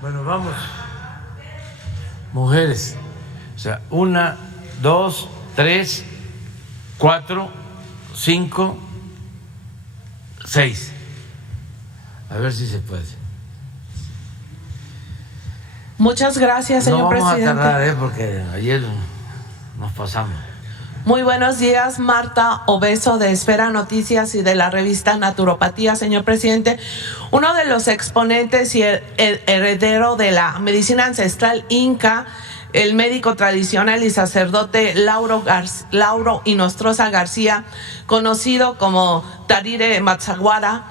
Bueno, vamos. Mujeres. O sea, 1, 2, 3, 4, 5, 6. A ver si se puede. Muchas gracias, señor presidente. No vamos a tardar, porque ayer nos pasamos. Muy buenos días, Marta Obeso de Esfera Noticias y de la revista Naturopatía, señor presidente. Uno de los exponentes y el heredero de la medicina ancestral inca, el médico tradicional y sacerdote Lauro Inostroza García, conocido como Tarire Matsaguara,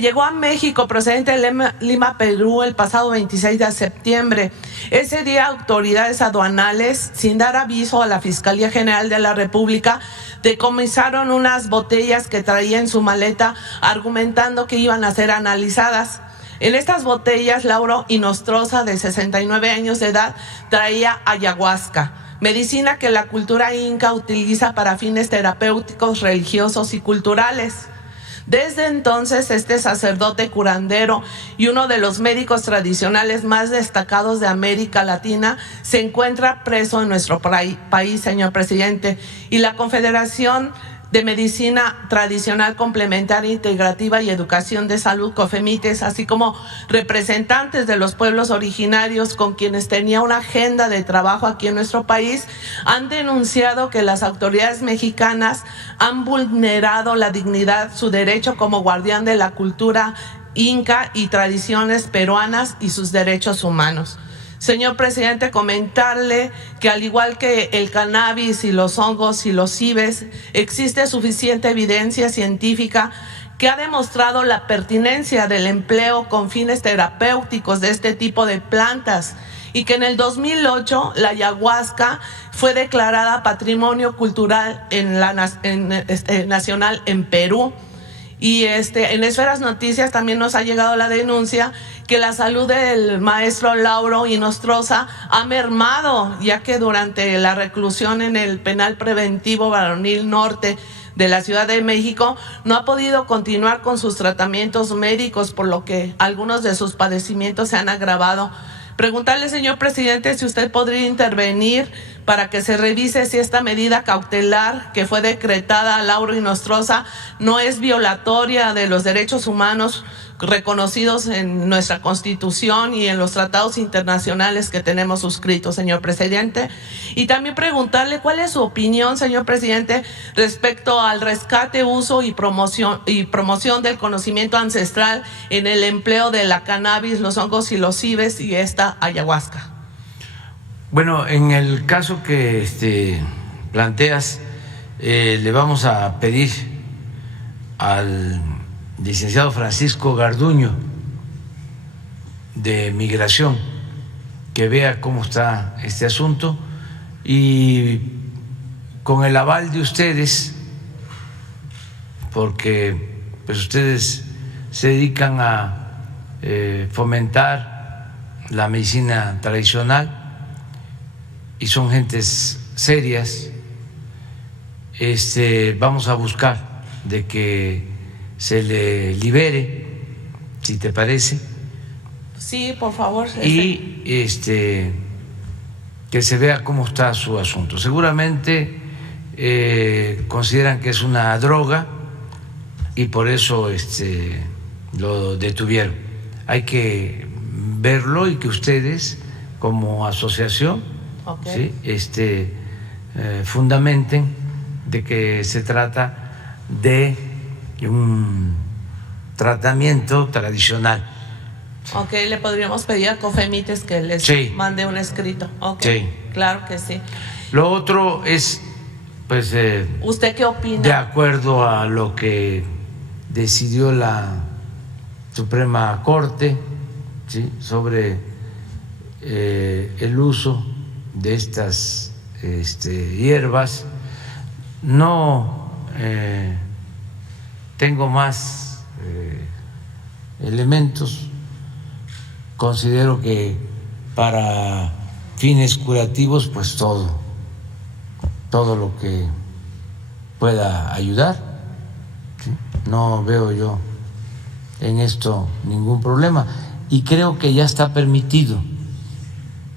llegó a México procedente de Lima, Perú, el pasado 26 de septiembre. Ese día, autoridades aduanales, sin dar aviso a la Fiscalía General de la República, decomisaron unas botellas que traía en su maleta, argumentando que iban a ser analizadas. En estas botellas, Lauro Inostroza, de 69 años de edad, traía ayahuasca, medicina que la cultura inca utiliza para fines terapéuticos, religiosos y culturales. Desde entonces, este sacerdote curandero y uno de los médicos tradicionales más destacados de América Latina se encuentra preso en nuestro país, señor presidente, y la Confederación de Medicina Tradicional Complementaria, Integrativa y Educación de Salud, COFEMITES, así como representantes de los pueblos originarios con quienes tenía una agenda de trabajo aquí en nuestro país, han denunciado que las autoridades mexicanas han vulnerado la dignidad, su derecho como guardián de la cultura inca y tradiciones peruanas y sus derechos humanos. Señor presidente, comentarle que al igual que el cannabis y los hongos y los cibes, existe suficiente evidencia científica que ha demostrado la pertinencia del empleo con fines terapéuticos de este tipo de plantas, y que en el 2008 la ayahuasca fue declarada Patrimonio Cultural nacional en Perú. Y en Esferas Noticias también nos ha llegado la denuncia que la salud del maestro Lauro Inostroza ha mermado, ya que durante la reclusión en el Penal Preventivo Varonil Norte de la Ciudad de México no ha podido continuar con sus tratamientos médicos, por lo que algunos de sus padecimientos se han agravado. Preguntarle, señor presidente, si usted podría intervenir para que se revise si esta medida cautelar que fue decretada a Lauro Inostroza no es violatoria de los derechos humanos reconocidos en nuestra Constitución y en los tratados internacionales que tenemos suscritos, señor presidente. Y también preguntarle cuál es su opinión, señor presidente, respecto al rescate, uso y promoción del conocimiento ancestral en el empleo de la cannabis, los hongos y los cibes y esta ayahuasca. Bueno, en el caso que planteas, le vamos a pedir al licenciado Francisco Garduño de Migración que vea cómo está este asunto, y con el aval de ustedes, porque pues ustedes se dedican a fomentar la medicina tradicional y son gentes serias, vamos a buscar de que se le libere, si te parece. Sí, por favor. Y que se vea cómo está su asunto. Seguramente consideran que es una droga y por eso lo detuvieron. Hay que verlo y que ustedes, como asociación, ¿sí? Fundamenten de que se trata de un tratamiento tradicional. Ok, le podríamos pedir a COFEMITES que les mande un escrito. Sí. Claro que sí. Lo otro es, pues, ¿usted qué opina? De acuerdo a lo que decidió la Suprema Corte, ¿sí?, sobre el uso de estas hierbas, no tengo más elementos. Considero que para fines curativos, pues todo lo que pueda ayudar, ¿sí? No veo yo en esto ningún problema y creo que ya está permitido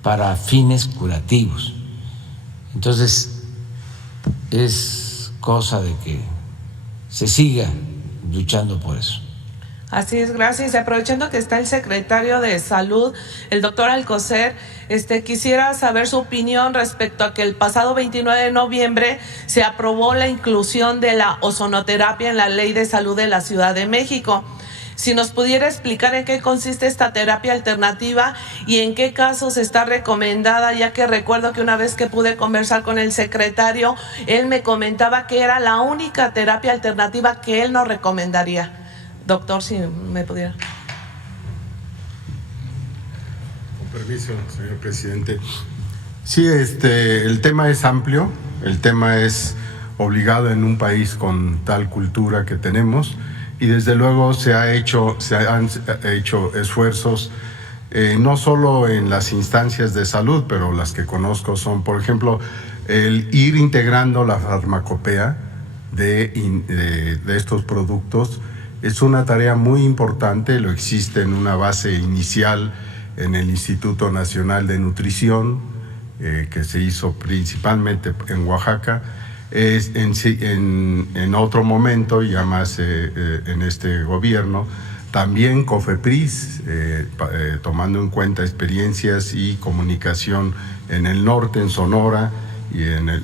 para fines curativos. Entonces, es cosa de que se siga luchando por eso. Así es, gracias. Aprovechando que está el secretario de Salud, el doctor Alcocer, quisiera saber su opinión respecto a que el pasado 29 de noviembre se aprobó la inclusión de la ozonoterapia en la Ley de Salud de la Ciudad de México. Si nos pudiera explicar en qué consiste esta terapia alternativa y en qué casos está recomendada, ya que recuerdo que una vez que pude conversar con el secretario, él me comentaba que era la única terapia alternativa que él nos recomendaría. Doctor, si me pudiera. Con permiso, señor presidente. Sí, el tema es amplio, el tema es obligado en un país con tal cultura que tenemos. Y desde luego se han hecho esfuerzos, no solo en las instancias de salud, pero las que conozco son, por ejemplo, el ir integrando la farmacopea de estos productos. Es una tarea muy importante, lo existe en una base inicial en el Instituto Nacional de Nutrición, que se hizo principalmente en Oaxaca. En otro momento, ya más en este gobierno, también COFEPRIS, tomando en cuenta experiencias y comunicación en el norte, en Sonora y en el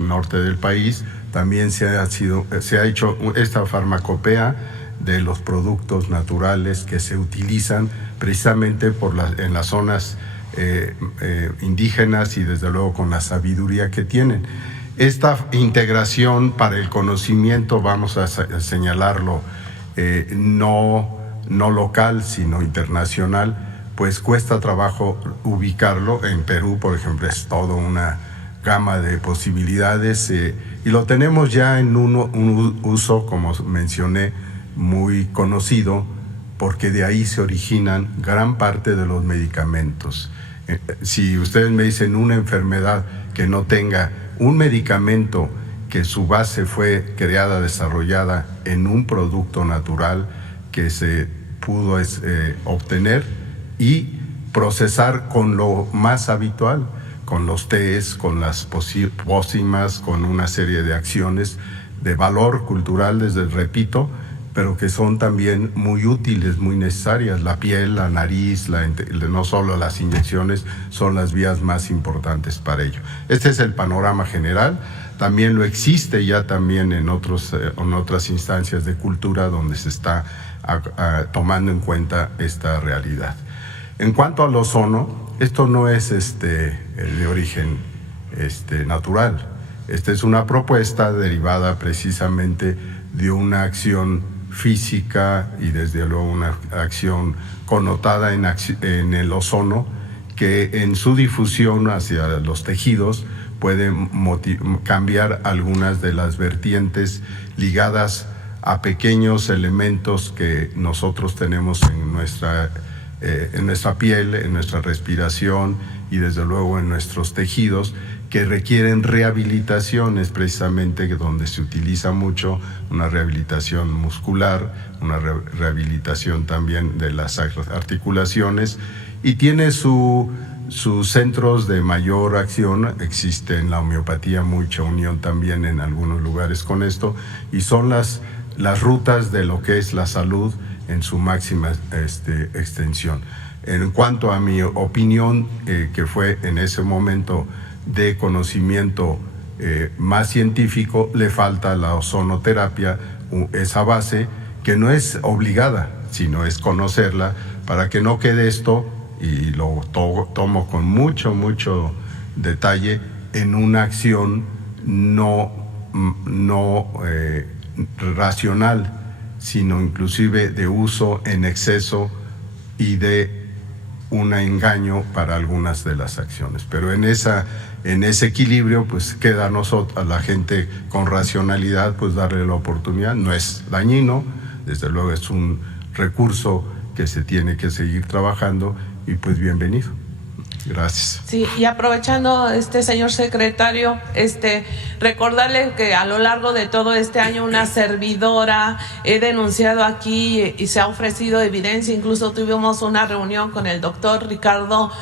norte del país, también se ha hecho esta farmacopea de los productos naturales que se utilizan precisamente en las zonas indígenas y desde luego con la sabiduría que tienen. Esta integración para el conocimiento, vamos a señalarlo, no local, sino internacional, pues cuesta trabajo ubicarlo. En Perú, por ejemplo, es toda una gama de posibilidades y lo tenemos ya en un uso, como mencioné, muy conocido, porque de ahí se originan gran parte de los medicamentos. Si ustedes me dicen una enfermedad que no tenga un medicamento que su base fue creada, desarrollada en un producto natural que se pudo obtener y procesar con lo más habitual, con los tés, con las pócimas, con una serie de acciones de valor cultural, repito, pero que son también muy útiles, muy necesarias. La piel, la nariz, no solo las inyecciones son las vías más importantes para ello. Este es el panorama general. También lo existe ya también en otras instancias de cultura donde se está tomando en cuenta esta realidad. En cuanto al ozono, esto no es de origen natural. Esta es una propuesta derivada precisamente de una acción física y desde luego una acción connotada en el ozono que en su difusión hacia los tejidos puede cambiar algunas de las vertientes ligadas a pequeños elementos que nosotros tenemos en nuestra piel, en nuestra respiración y desde luego en nuestros tejidos, que requieren rehabilitaciones, precisamente donde se utiliza mucho una rehabilitación muscular, una rehabilitación también de las articulaciones, y tiene sus centros de mayor acción. Existe en la homeopatía mucha unión también en algunos lugares con esto, y son las rutas de lo que es la salud en su máxima extensión. En cuanto a mi opinión, que fue en ese momento de conocimiento más científico, le falta la ozonoterapia, esa base que no es obligada, sino es conocerla para que no quede esto, y lo tomo con mucho detalle, en una acción no racional, sino inclusive de uso en exceso y de un engaño para algunas de las acciones. Pero en ese equilibrio, pues queda a la gente con racionalidad, pues darle la oportunidad. No es dañino, desde luego es un recurso que se tiene que seguir trabajando, y pues bienvenido. Gracias. Sí, y aprovechando, señor secretario, recordarle que a lo largo de todo este año una servidora he denunciado aquí y se ha ofrecido evidencia, incluso tuvimos una reunión con el doctor Ricardo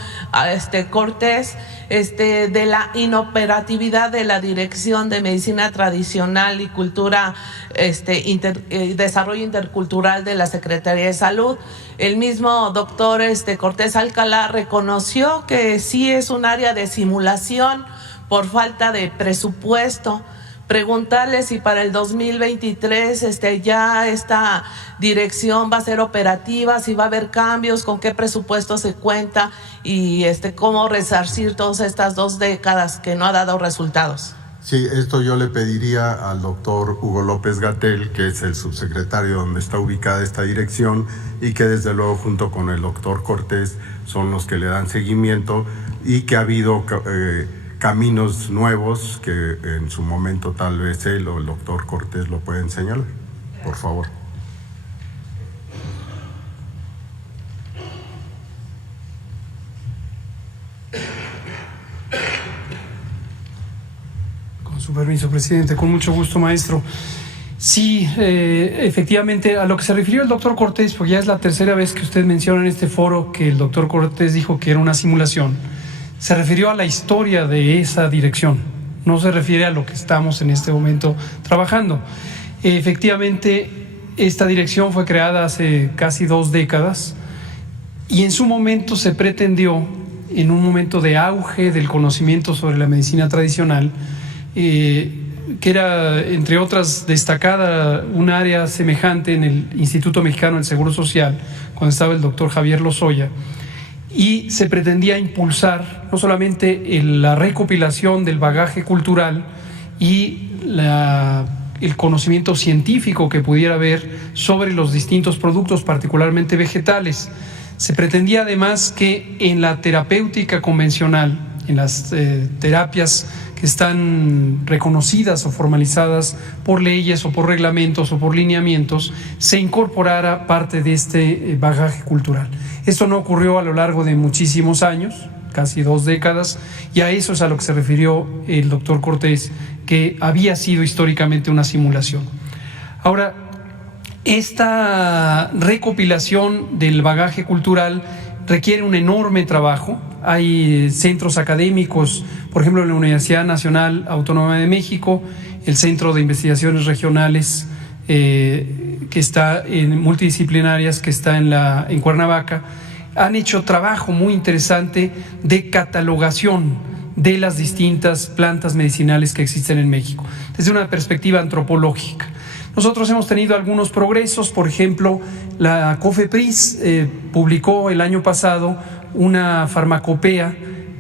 Cortés, de la inoperatividad de la Dirección de Medicina Tradicional y Cultura, Desarrollo Intercultural de la Secretaría de Salud. El mismo doctor Cortés Alcalá reconoció que sí es un área de simulación por falta de presupuesto. Preguntarle si para el 2023 ya esta dirección va a ser operativa, si va a haber cambios, con qué presupuesto se cuenta y cómo resarcir todas estas 2 décadas que no ha dado resultados. Sí, esto yo le pediría al doctor Hugo López-Gatell, que es el subsecretario donde está ubicada esta dirección y que desde luego junto con el doctor Cortés son los que le dan seguimiento, y que ha habido caminos nuevos que en su momento tal vez él o el doctor Cortés lo pueden señalar. Por favor. Con su permiso, presidente, con mucho gusto, maestro. Sí, efectivamente, a lo que se refirió el doctor Cortés, porque ya es la tercera vez que usted menciona en este foro que el doctor Cortés dijo que era una simulación, se refirió a la historia de esa dirección, no se refiere a lo que estamos en este momento trabajando. Efectivamente, esta dirección fue creada hace casi 2 décadas y en su momento se pretendió, en un momento de auge del conocimiento sobre la medicina tradicional, que era, entre otras, destacada un área semejante en el Instituto Mexicano del Seguro Social, cuando estaba el doctor Javier Lozoya, y se pretendía impulsar no solamente la recopilación del bagaje cultural y el conocimiento científico que pudiera haber sobre los distintos productos, particularmente vegetales. Se pretendía además que en la terapéutica convencional, en las terapias que están reconocidas o formalizadas por leyes o por reglamentos o por lineamientos, se incorporara parte de este bagaje cultural. Esto no ocurrió a lo largo de muchísimos años, casi 2 décadas, y a eso es a lo que se refirió el doctor Cortés, que había sido históricamente una simulación. Ahora, esta recopilación del bagaje cultural requiere un enorme trabajo. Hay centros académicos, por ejemplo, en la Universidad Nacional Autónoma de México, el Centro de Investigaciones Regionales que está en multidisciplinarias, que está en Cuernavaca, han hecho trabajo muy interesante de catalogación de las distintas plantas medicinales que existen en México, desde una perspectiva antropológica. Nosotros hemos tenido algunos progresos. Por ejemplo, la COFEPRIS publicó el año pasado una farmacopea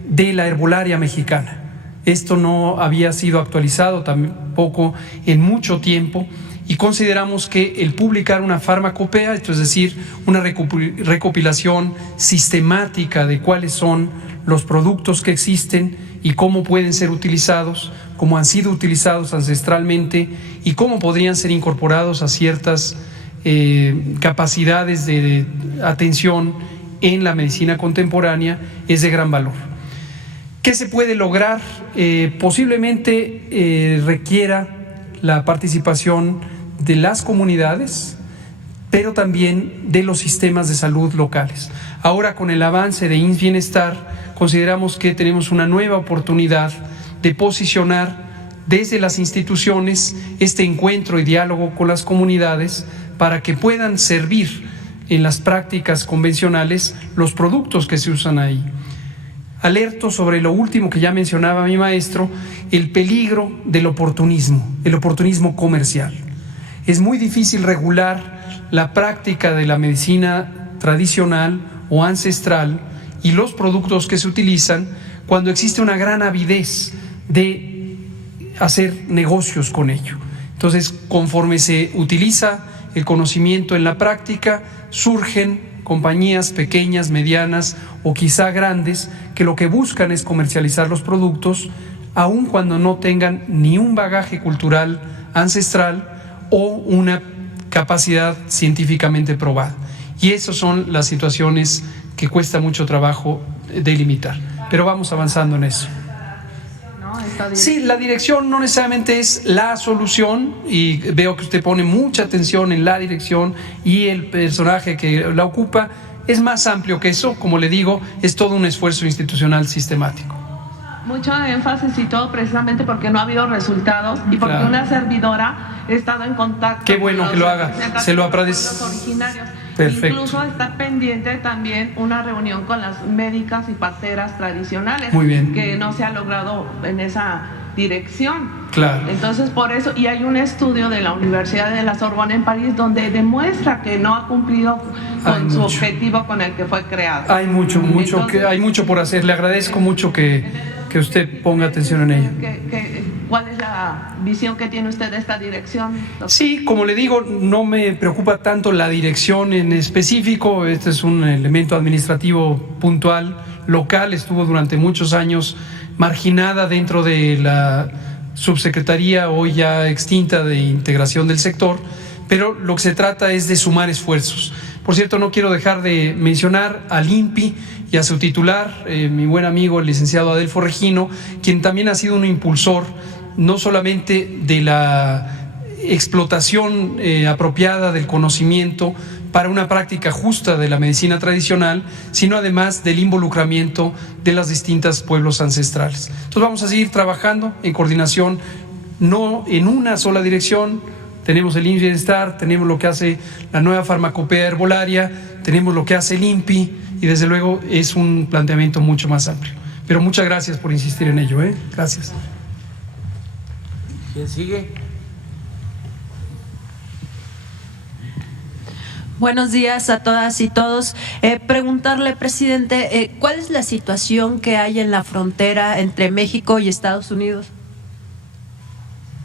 de la herbolaria mexicana. Esto no había sido actualizado tampoco en mucho tiempo, y consideramos que el publicar una farmacopea, esto es decir, una recopilación sistemática de cuáles son los productos que existen y cómo pueden ser utilizados, cómo han sido utilizados ancestralmente y cómo podrían ser incorporados a ciertas capacidades de atención en la medicina contemporánea, es de gran valor. ¿Qué se puede lograr? Posiblemente requiera la participación de las comunidades, pero también de los sistemas de salud locales. Ahora, con el avance de IMSS Bienestar, consideramos que tenemos una nueva oportunidad de posicionar desde las instituciones este encuentro y diálogo con las comunidades para que puedan servir en las prácticas convencionales los productos que se usan ahí. Alerto sobre lo último que ya mencionaba mi maestro, el peligro del oportunismo, el oportunismo comercial. Es muy difícil regular la práctica de la medicina tradicional o ancestral y los productos que se utilizan cuando existe una gran avidez de hacer negocios con ello. Entonces, conforme se utiliza el conocimiento en la práctica, surgen compañías pequeñas, medianas o quizá grandes que lo que buscan es comercializar los productos, aun cuando no tengan ni un bagaje cultural ancestral o una capacidad científicamente probada. Y esas son las situaciones que cuesta mucho trabajo delimitar. pero vamos avanzando en eso. Sí, la dirección no necesariamente es la solución, y veo que usted pone mucha atención en la dirección y el personaje que la ocupa. Es más amplio que eso, como le digo, es todo un esfuerzo institucional sistemático. Mucho énfasis y todo precisamente porque no ha habido resultados y porque Claro. una servidora he estado en contacto. Qué bueno con que lo los haga. representantes Se lo de los agradezco. pueblos originarios. Perfecto. Incluso está pendiente también una reunión con las médicas y parteras tradicionales. Muy bien. Que no se ha logrado en esa dirección. Claro. Entonces, por eso, y hay un estudio de la Universidad de la Sorbona en París donde demuestra que no ha cumplido con su objetivo con el que fue creado. Hay mucho, Entonces, hay mucho por hacer. Le agradezco mucho que usted ponga atención en ello. ¿Cuál es la visión que tiene usted de esta dirección, doctor? Sí, como le digo, no me preocupa tanto la dirección en específico. Este es un elemento administrativo puntual, local. Estuvo durante muchos años marginada dentro de la subsecretaría, hoy ya extinta, de integración del sector, pero lo que se trata es de sumar esfuerzos. Por cierto, no quiero dejar de mencionar al INPI y a su titular, mi buen amigo el licenciado Adelfo Regino, quien también ha sido un impulsor no solamente de la explotación apropiada del conocimiento para una práctica justa de la medicina tradicional, sino además del involucramiento de los distintos pueblos ancestrales. Entonces vamos a seguir trabajando en coordinación, no en una sola dirección. Tenemos el IMSS Bienestar, tenemos lo que hace la nueva farmacopea herbolaria, tenemos lo que hace el INPI, y desde luego es un planteamiento mucho más amplio. Pero muchas gracias por insistir en ello, Gracias. ¿Quién sigue? Buenos días a todas y todos. Preguntarle, presidente, ¿cuál es la situación que hay en la frontera entre México y Estados Unidos?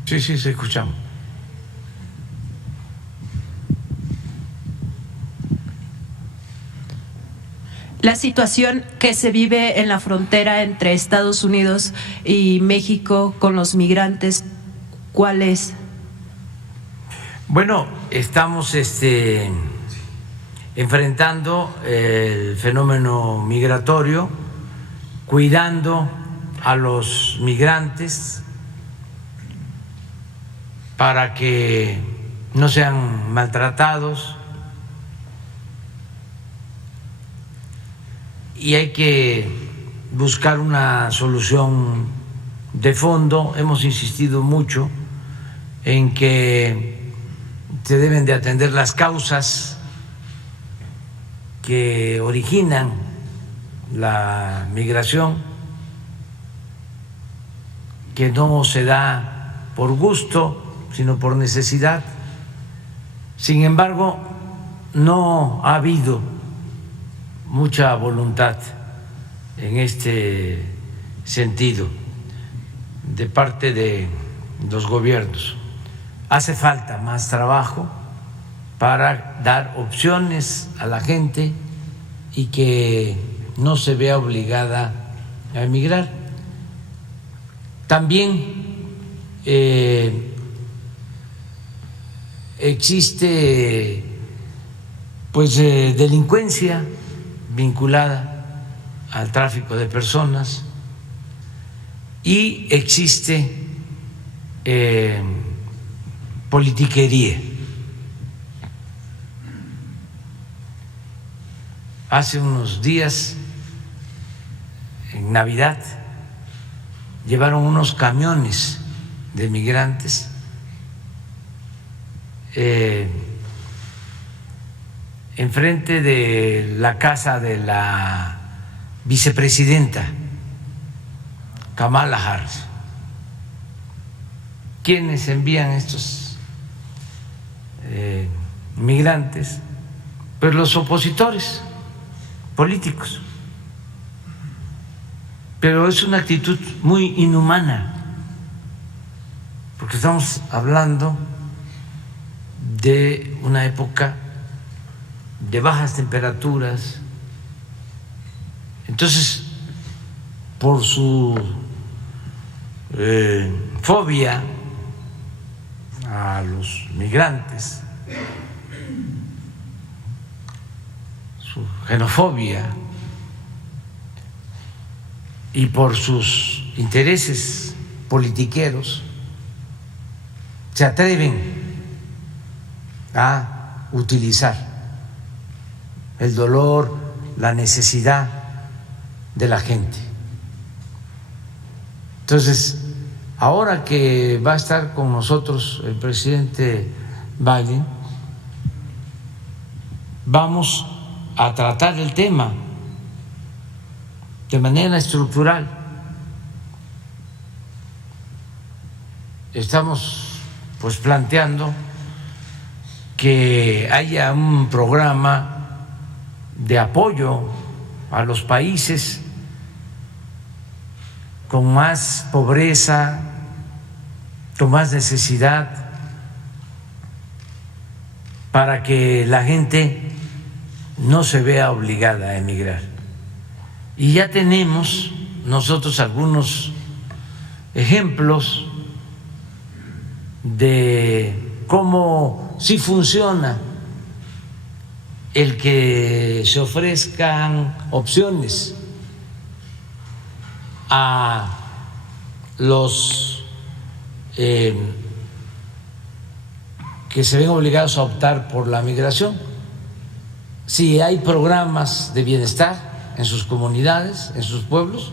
Sí, se escuchamos. La situación que se vive en la frontera entre Estados Unidos y México con los migrantes, ¿cuál es? Bueno, estamos enfrentando el fenómeno migratorio, cuidando a los migrantes para que no sean maltratados, y hay que buscar una solución de fondo. Hemos insistido mucho en que se deben de atender las causas que originan la migración, que no se da por gusto, sino por necesidad. Sin embargo, no ha habido mucha voluntad en este sentido de parte de los gobiernos. Hace falta más trabajo para dar opciones a la gente y que no se vea obligada a emigrar. También existe delincuencia vinculada al tráfico de personas, y existe politiquería. Hace unos días, en Navidad, llevaron unos camiones de migrantes enfrente de la casa de la vicepresidenta Kamala Harris. ¿Quiénes envían estos migrantes? Pues los opositores políticos. Pero es una actitud muy inhumana, porque estamos hablando de una época de bajas temperaturas. Entonces, por su fobia a los migrantes, su xenofobia, y por sus intereses politiqueros se atreven a utilizar el dolor, la necesidad de la gente. Entonces, ahora que va a estar con nosotros el presidente Biden, vamos a tratar el tema de manera estructural. Estamos pues planteando que haya un programa de apoyo a los países con más pobreza, con más necesidad, para que la gente no se vea obligada a emigrar. Y ya tenemos nosotros algunos ejemplos de cómo sí funciona el que se ofrezcan opciones a los que se ven obligados a optar por la migración. Si hay programas de bienestar en sus comunidades, en sus pueblos,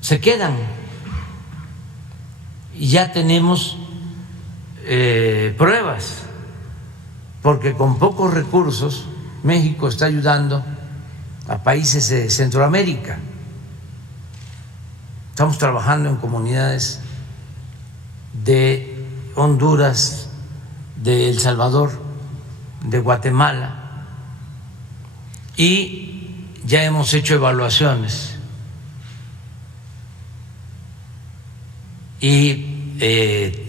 se quedan. Y ya tenemos pruebas, porque con pocos recursos México está ayudando a países de Centroamérica. Estamos trabajando en comunidades de Honduras, de El Salvador, de Guatemala, y ya hemos hecho evaluaciones y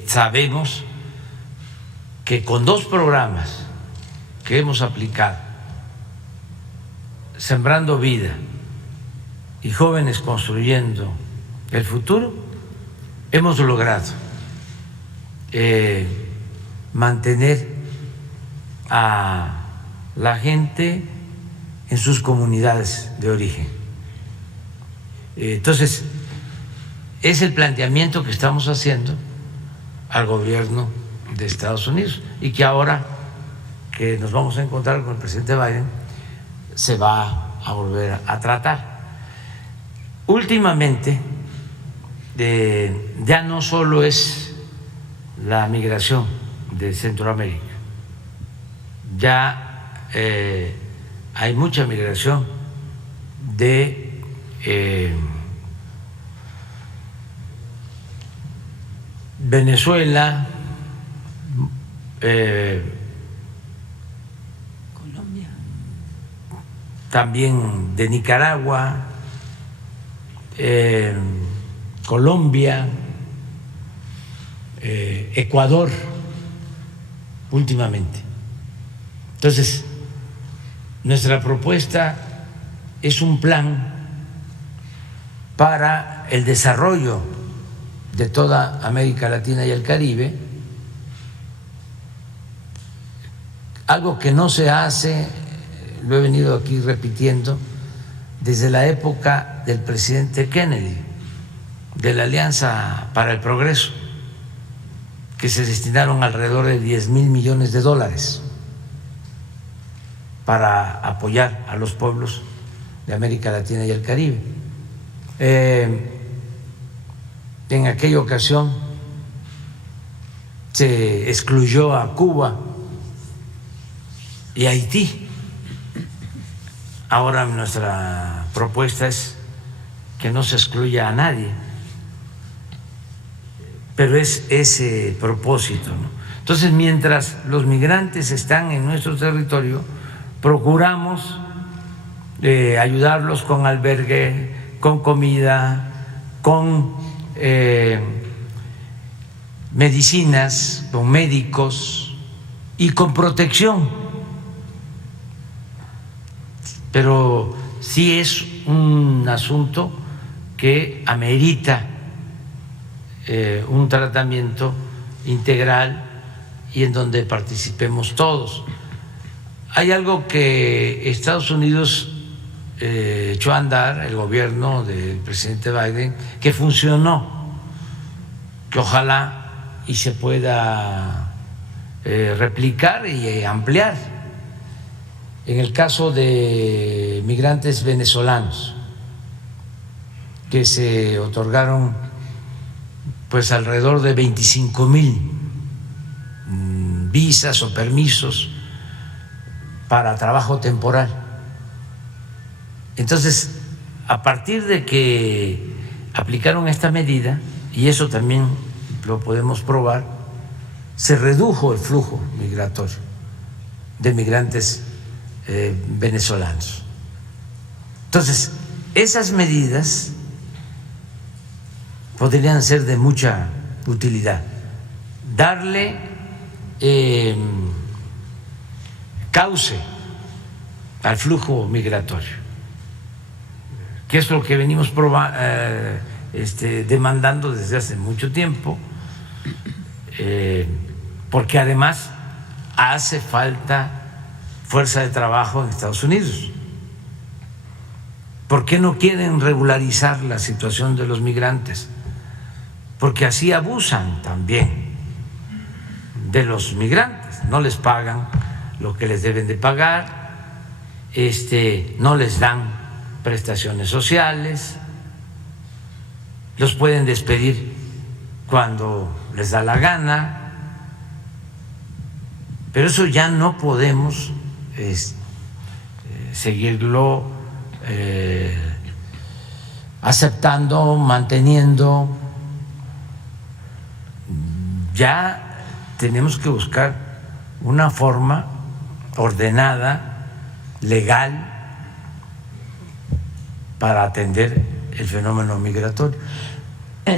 sabemos que con 2 programas que hemos aplicado, Sembrando Vida y Jóvenes Construyendo el Futuro, hemos logrado mantener a la gente en sus comunidades de origen. Entonces, es el planteamiento que estamos haciendo al gobierno de Estados Unidos y que ahora que nos vamos a encontrar con el presidente Biden se va a volver a tratar. Últimamente ya no solo es la migración de Centroamérica, ya hay mucha migración de Venezuela, Colombia, también de Nicaragua, Colombia, Ecuador, últimamente. Entonces, nuestra propuesta es un plan para el desarrollo de toda América Latina y el Caribe, algo que no se hace, lo he venido aquí repitiendo, desde la época del presidente Kennedy, de la Alianza para el Progreso, que se destinaron alrededor de $10,000 millones para apoyar a los pueblos de América Latina y el Caribe. En aquella ocasión se excluyó a Cuba y Haití. Ahora nuestra propuesta es que no se excluya a nadie, pero es ese propósito, ¿no? Entonces, mientras los migrantes están en nuestro territorio, procuramos ayudarlos con albergue, con comida, con medicinas, con médicos y con protección. Pero sí es un asunto que amerita un tratamiento integral y en donde participemos todos. Hay algo que Estados Unidos echó a andar el gobierno del presidente Biden, que funcionó, que ojalá y se pueda replicar y ampliar. En el caso de migrantes venezolanos, que se otorgaron pues alrededor de 25,000 visas o permisos para trabajo temporal. Entonces, a partir de que aplicaron esta medida, y eso también lo podemos probar, se redujo el flujo migratorio de migrantes venezolanos. Entonces, esas medidas podrían ser de mucha utilidad. Darle cauce al flujo migratorio, que es lo que venimos demandando desde hace mucho tiempo, porque además hace falta fuerza de trabajo en Estados Unidos. ¿Por qué no quieren regularizar la situación de los migrantes? Porque así abusan también de los migrantes, no les pagan lo que les deben de pagar, no les dan prestaciones sociales, los pueden despedir cuando les da la gana, pero eso ya no podemos seguirlo aceptando, manteniendo. Ya tenemos que buscar una forma ordenada, legal, para atender el fenómeno migratorio.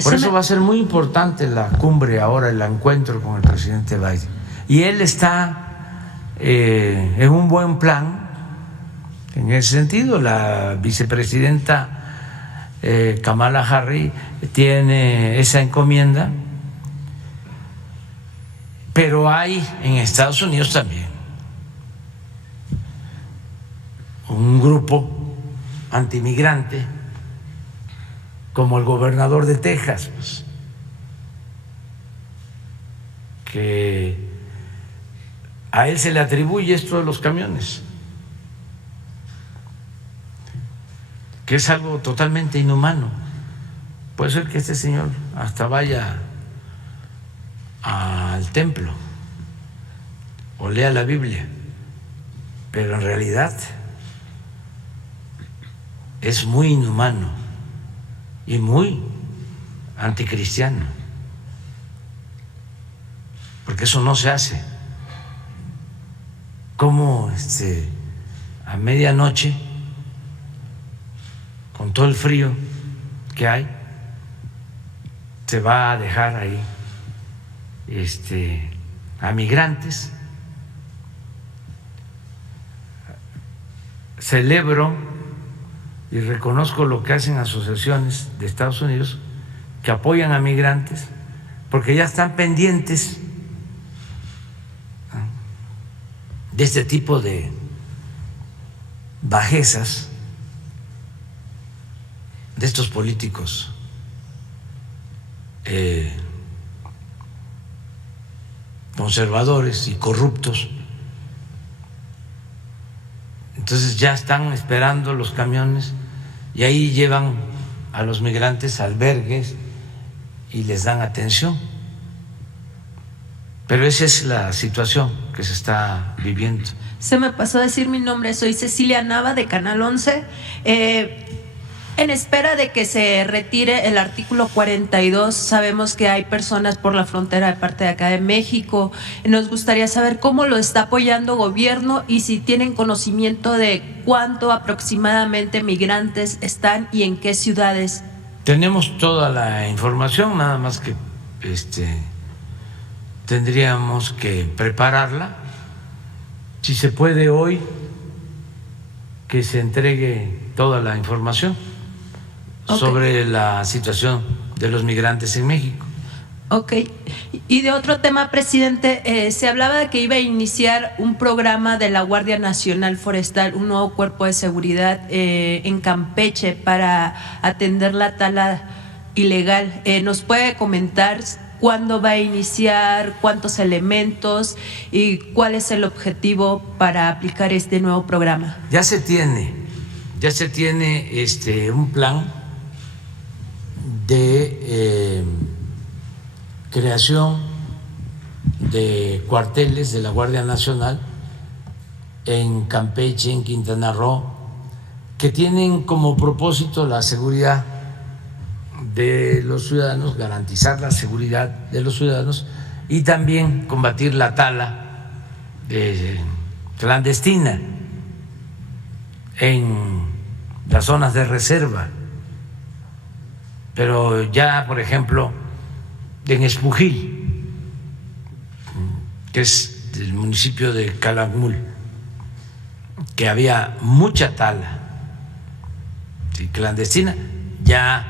Por eso va a ser muy importante la cumbre ahora, el encuentro con el presidente Biden. Y él está en un buen plan en ese sentido. La vicepresidenta Kamala Harris tiene esa encomienda, pero hay en Estados Unidos también un grupo antimigrante, como el gobernador de Texas, pues, que a él se le atribuye esto de los camiones, que es algo totalmente inhumano. Puede ser que este señor hasta vaya al templo o lea la Biblia, pero en realidad es muy inhumano y muy anticristiano, porque eso no se hace. Como a medianoche, con todo el frío que hay, se va a dejar ahí a migrantes. Celebro y reconozco lo que hacen asociaciones de Estados Unidos que apoyan a migrantes, porque ya están pendientes de este tipo de bajezas de estos políticos conservadores y corruptos. Entonces ya están esperando los camiones y ahí llevan a los migrantes a albergues y les dan atención. Pero esa es la situación que se está viviendo. Se me pasó a decir mi nombre, soy Cecilia Nava de Canal 11. En espera de que se retire el artículo 42, sabemos que hay personas por la frontera de parte de acá de México. Nos gustaría saber cómo lo está apoyando el gobierno y si tienen conocimiento de cuánto aproximadamente migrantes están y en qué ciudades. Tenemos toda la información, nada más que tendríamos que prepararla. Si se puede hoy, que se entregue toda la información sobre la situación de los migrantes en México. Ok. Y de otro tema, presidente, se hablaba de que iba a iniciar un programa de la Guardia Nacional Forestal, un nuevo cuerpo de seguridad en Campeche para atender la tala ilegal. ¿Nos puede comentar cuándo va a iniciar, cuántos elementos y cuál es el objetivo para aplicar este nuevo programa? Ya se tiene un plan de creación de cuarteles de la Guardia Nacional en Campeche, en Quintana Roo, que tienen como propósito la seguridad de los ciudadanos, garantizar la seguridad de los ciudadanos y también combatir la tala clandestina en las zonas de reserva. Pero ya, por ejemplo, en Espujil, que es el municipio de Calakmul, que había mucha tala clandestina, ya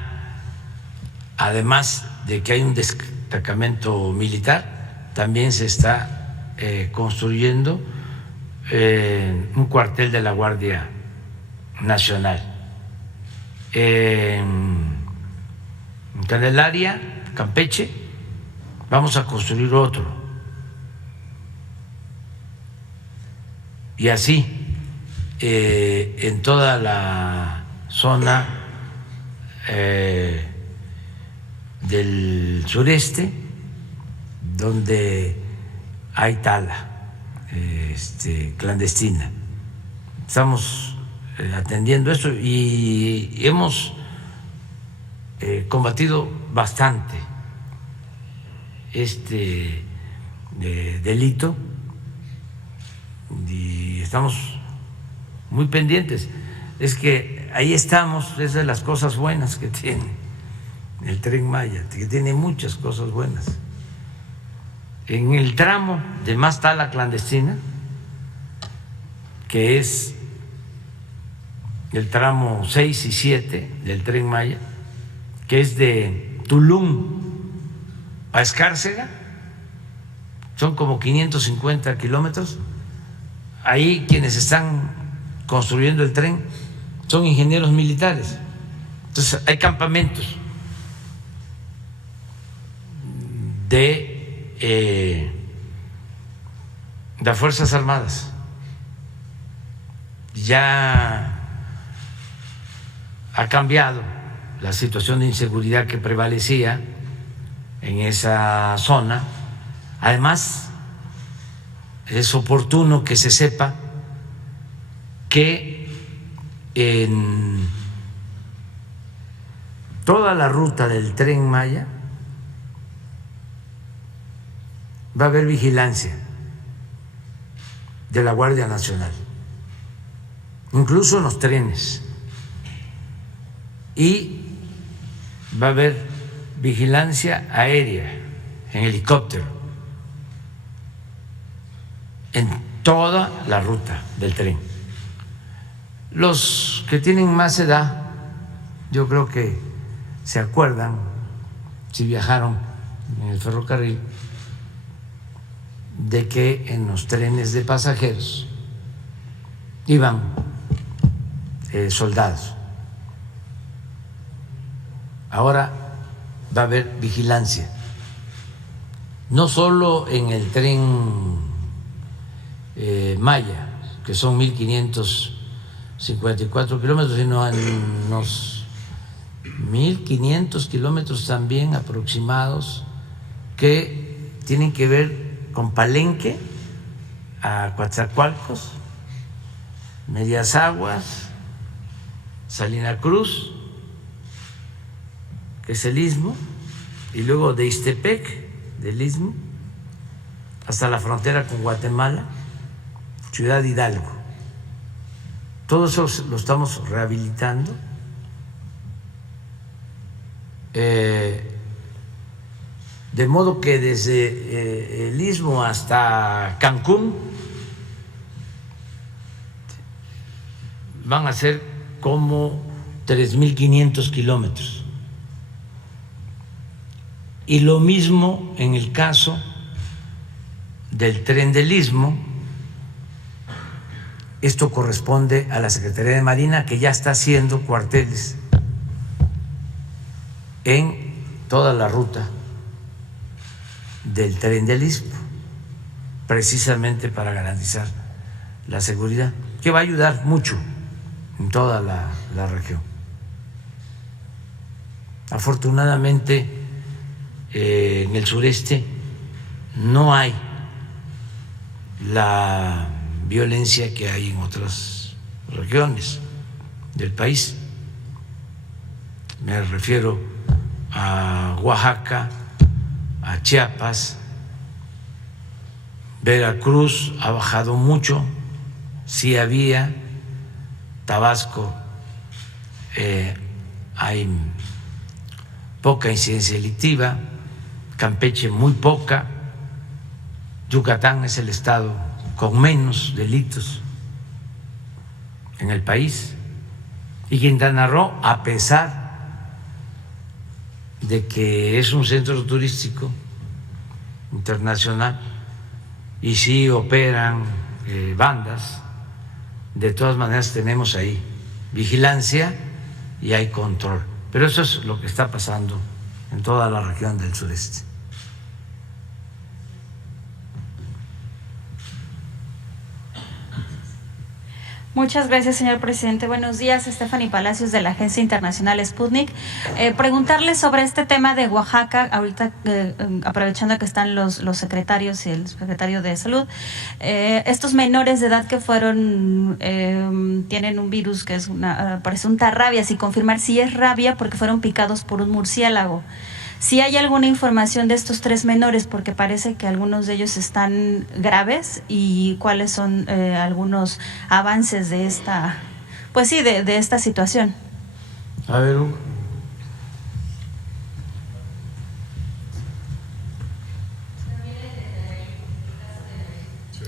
además de que hay un destacamento militar, también se está construyendo un cuartel de la Guardia Nacional. En Candelaria, Campeche, vamos a construir otro. Y así, en toda la zona del sureste, donde hay tala clandestina. Estamos atendiendo esto y hemos combatido bastante este delito y estamos muy pendientes. Es que ahí estamos, es de las cosas buenas que tiene el Tren Maya, que tiene muchas cosas buenas. En el tramo de más tala clandestina, que es el tramo 6 y 7 del Tren Maya, que es de Tulum a Escárcega, son como 550 kilómetros. Ahí quienes están construyendo el tren son ingenieros militares. Entonces hay campamentos de las Fuerzas Armadas. Ya ha cambiado la situación de inseguridad que prevalecía en esa zona. Además, es oportuno que se sepa que en toda la ruta del Tren Maya va a haber vigilancia de la Guardia Nacional, incluso en los trenes, y va a haber vigilancia aérea en helicóptero en toda la ruta del tren. Los que tienen más edad, yo creo que se acuerdan, si viajaron en el ferrocarril, de que en los trenes de pasajeros iban soldados. Ahora va a haber vigilancia, no solo en el tren Maya, que son 1.554 kilómetros, sino en unos 1.500 kilómetros también aproximados que tienen que ver con Palenque a Coatzacoalcos, Medias Aguas, Salina Cruz, que es el Istmo, y luego de Ixtepec, del Istmo, hasta la frontera con Guatemala, Ciudad Hidalgo. Todo eso lo estamos rehabilitando. De modo que desde el Istmo hasta Cancún van a ser como 3.500 kilómetros. Y lo mismo en el caso del Tren del Istmo. Esto corresponde a la Secretaría de Marina, que ya está haciendo cuarteles en toda la ruta del Tren del Istmo, precisamente para garantizar la seguridad, que va a ayudar mucho en toda la región. Afortunadamente, en el sureste no hay la violencia que hay en otras regiones del país. Me refiero a Oaxaca, a Chiapas, Veracruz ha bajado mucho, sí había, Tabasco hay poca incidencia delictiva, Campeche muy poca, Yucatán es el estado con menos delitos en el país, y Quintana Roo, a pesar de que es un centro turístico internacional y sí operan bandas, de todas maneras tenemos ahí vigilancia y hay control. Pero eso es lo que está pasando en toda la región del sureste. Muchas gracias, señor presidente. Buenos días, Stephanie Palacios de la Agencia Internacional Sputnik. Preguntarle sobre este tema de Oaxaca, ahorita aprovechando que están los secretarios y el secretario de Salud, estos menores de edad que fueron, tienen un virus que es presunta rabia, y confirmar si es rabia porque fueron picados por un murciélago. Si hay alguna información de estos 3 menores, porque parece que algunos de ellos están graves, y cuáles son algunos avances de esta, pues sí, de esta situación. A ver, Hugo.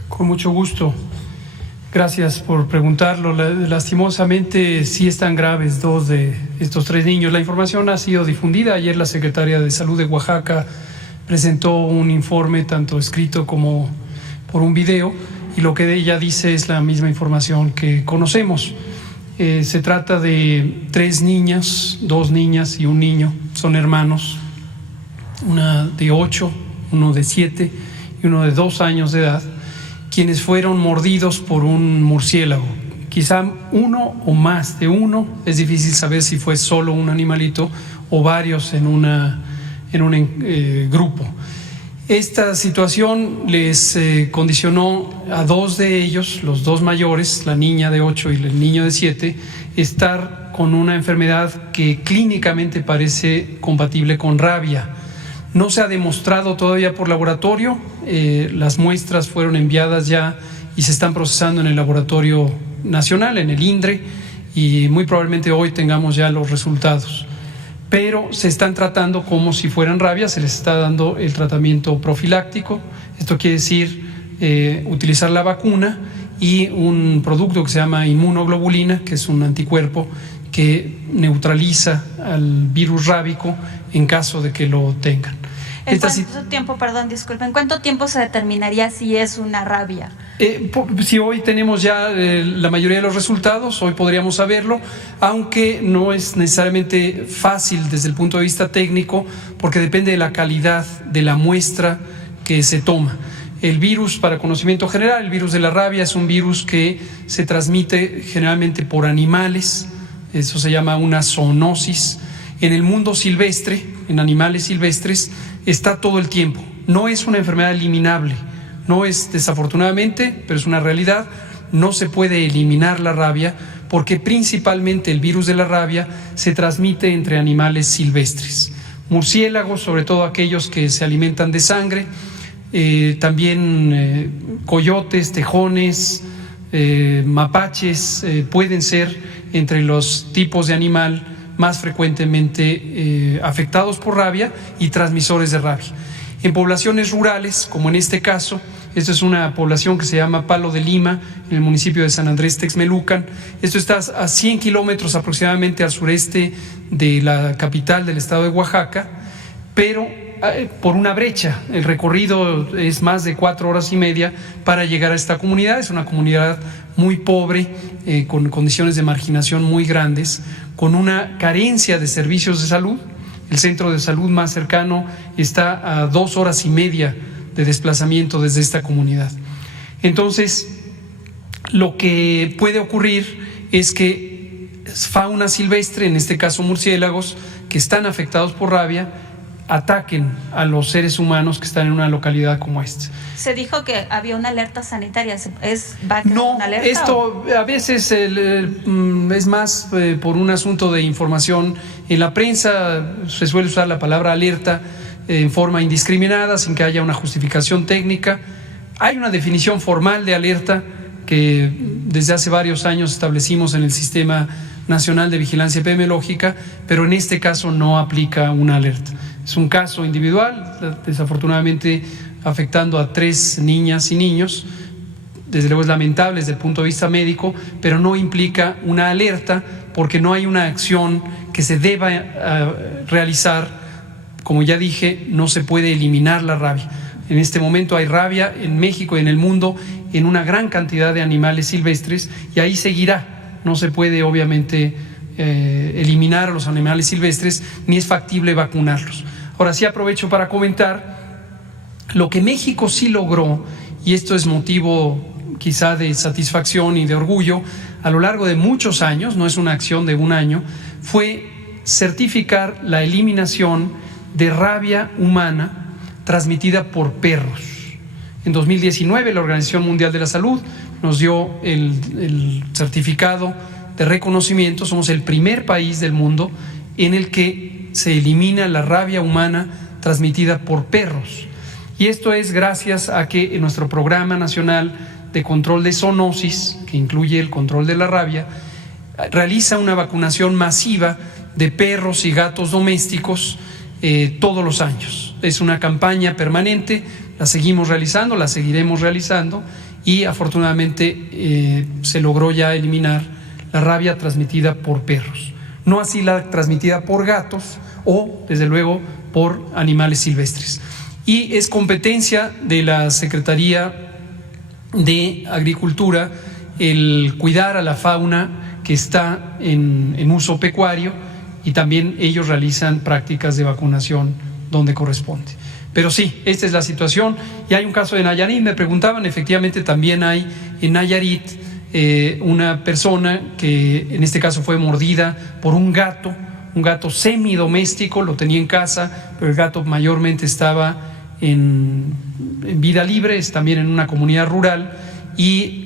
Con mucho gusto. Gracias por preguntarlo. Lastimosamente sí están graves 2 de estos 3 niños. La información ha sido difundida. Ayer la Secretaría de Salud de Oaxaca presentó un informe tanto escrito como por un video, y lo que ella dice es la misma información que conocemos. Se trata de 3 niñas, 2 niñas y un niño. Son hermanos, una de 8, uno de 7 y uno de 2 años de edad, quienes fueron mordidos por un murciélago. Quizá uno o más de uno, es difícil saber si fue solo un animalito o varios en un grupo. Esta situación les condicionó a 2 de ellos, los 2 mayores, la niña de 8 y el niño de 7, estar con una enfermedad que clínicamente parece compatible con rabia. No se ha demostrado todavía por laboratorio, las muestras fueron enviadas ya y se están procesando en el laboratorio nacional, en el INDRE, y muy probablemente hoy tengamos ya los resultados. Pero se están tratando como si fueran rabia, se les está dando el tratamiento profiláctico. Esto quiere decir utilizar la vacuna y un producto que se llama inmunoglobulina, que es un anticuerpo que neutraliza al virus rábico en caso de que lo tengan. ¿En cuánto tiempo se determinaría si es una rabia? Si hoy tenemos ya la mayoría de los resultados, hoy podríamos saberlo, aunque no es necesariamente fácil desde el punto de vista técnico, porque depende de la calidad de la muestra que se toma. El virus, para conocimiento general, el virus de la rabia es un virus que se transmite generalmente por animales, eso se llama una zoonosis. En el mundo silvestre, en animales silvestres, está todo el tiempo. No es una enfermedad eliminable, no es, desafortunadamente, pero es una realidad. No se puede eliminar la rabia porque principalmente el virus de la rabia se transmite entre animales silvestres. Murciélagos, sobre todo aquellos que se alimentan de sangre, también coyotes, tejones, mapaches, pueden ser entre los tipos de animal más frecuentemente afectados por rabia y transmisores de rabia. En poblaciones rurales, como en este caso, esta es una población que se llama Palo de Lima, en el municipio de San Andrés Texmelucan. Esto está a 100 kilómetros aproximadamente al sureste de la capital del estado de Oaxaca, pero por una brecha. El recorrido es más de 4 horas y media para llegar a esta comunidad. Es una comunidad muy pobre, con condiciones de marginación muy grandes, con una carencia de servicios de salud. El centro de salud más cercano está a 2 horas y media de desplazamiento desde esta comunidad. Entonces, lo que puede ocurrir es que fauna silvestre, en este caso murciélagos, que están afectados por rabia, ataquen a los seres humanos que están en una localidad como esta. Se dijo que había una alerta sanitaria. ¿Va a quedar No, una alerta? esto a veces es más por un asunto de información. En la prensa se suele usar la palabra alerta en forma indiscriminada, sin que haya una justificación técnica. Hay una definición formal de alerta que desde hace varios años establecimos en el Sistema Nacional de Vigilancia Epidemiológica, pero en este caso no aplica una alerta. Es un caso individual, desafortunadamente afectando a 3 niñas y niños. Desde luego es lamentable desde el punto de vista médico, pero no implica una alerta porque no hay una acción que se deba realizar. Como ya dije, no se puede eliminar la rabia. En este momento hay rabia en México y en el mundo en una gran cantidad de animales silvestres y ahí seguirá. No se puede obviamente eliminar a los animales silvestres ni es factible vacunarlos. Ahora sí aprovecho para comentar lo que México sí logró, y esto es motivo quizá de satisfacción y de orgullo, a lo largo de muchos años, no es una acción de un año, fue certificar la eliminación de rabia humana transmitida por perros. En 2019 la Organización Mundial de la Salud nos dio el certificado de reconocimiento. Somos el primer país del mundo en el que se elimina la rabia humana transmitida por perros. Y esto es gracias a que en nuestro Programa Nacional de Control de Zoonosis, que incluye el control de la rabia, realiza una vacunación masiva de perros y gatos domésticos todos los años. Es una campaña permanente, la seguimos realizando, la seguiremos realizando y afortunadamente se logró ya eliminar la rabia transmitida por perros. No así la transmitida por gatos o, desde luego, por animales silvestres. Y es competencia de la Secretaría de Agricultura el cuidar a la fauna que está en uso pecuario, y también ellos realizan prácticas de vacunación donde corresponde. Pero sí, esta es la situación. Y hay un caso de Nayarit, me preguntaban, efectivamente también hay en Nayarit una persona que en este caso fue mordida por un gato semidoméstico, lo tenía en casa, pero el gato mayormente estaba en vida libre, es también en una comunidad rural, y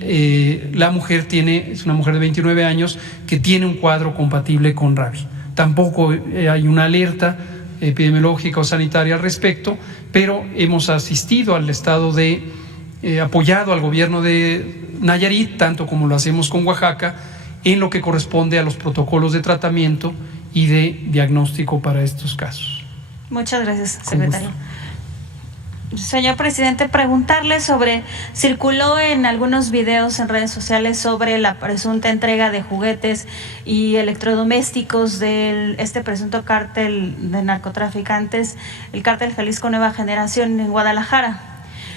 la mujer es una mujer de 29 años que tiene un cuadro compatible con rabia. Tampoco hay una alerta epidemiológica o sanitaria al respecto, pero hemos asistido al estado apoyado al gobierno de Nayarit, tanto como lo hacemos con Oaxaca, en lo que corresponde a los protocolos de tratamiento y de diagnóstico para estos casos. Muchas gracias, secretario. Señor presidente, preguntarle circuló en algunos videos en redes sociales sobre la presunta entrega de juguetes y electrodomésticos de este presunto cártel de narcotraficantes, el cártel Jalisco Nueva Generación en Guadalajara.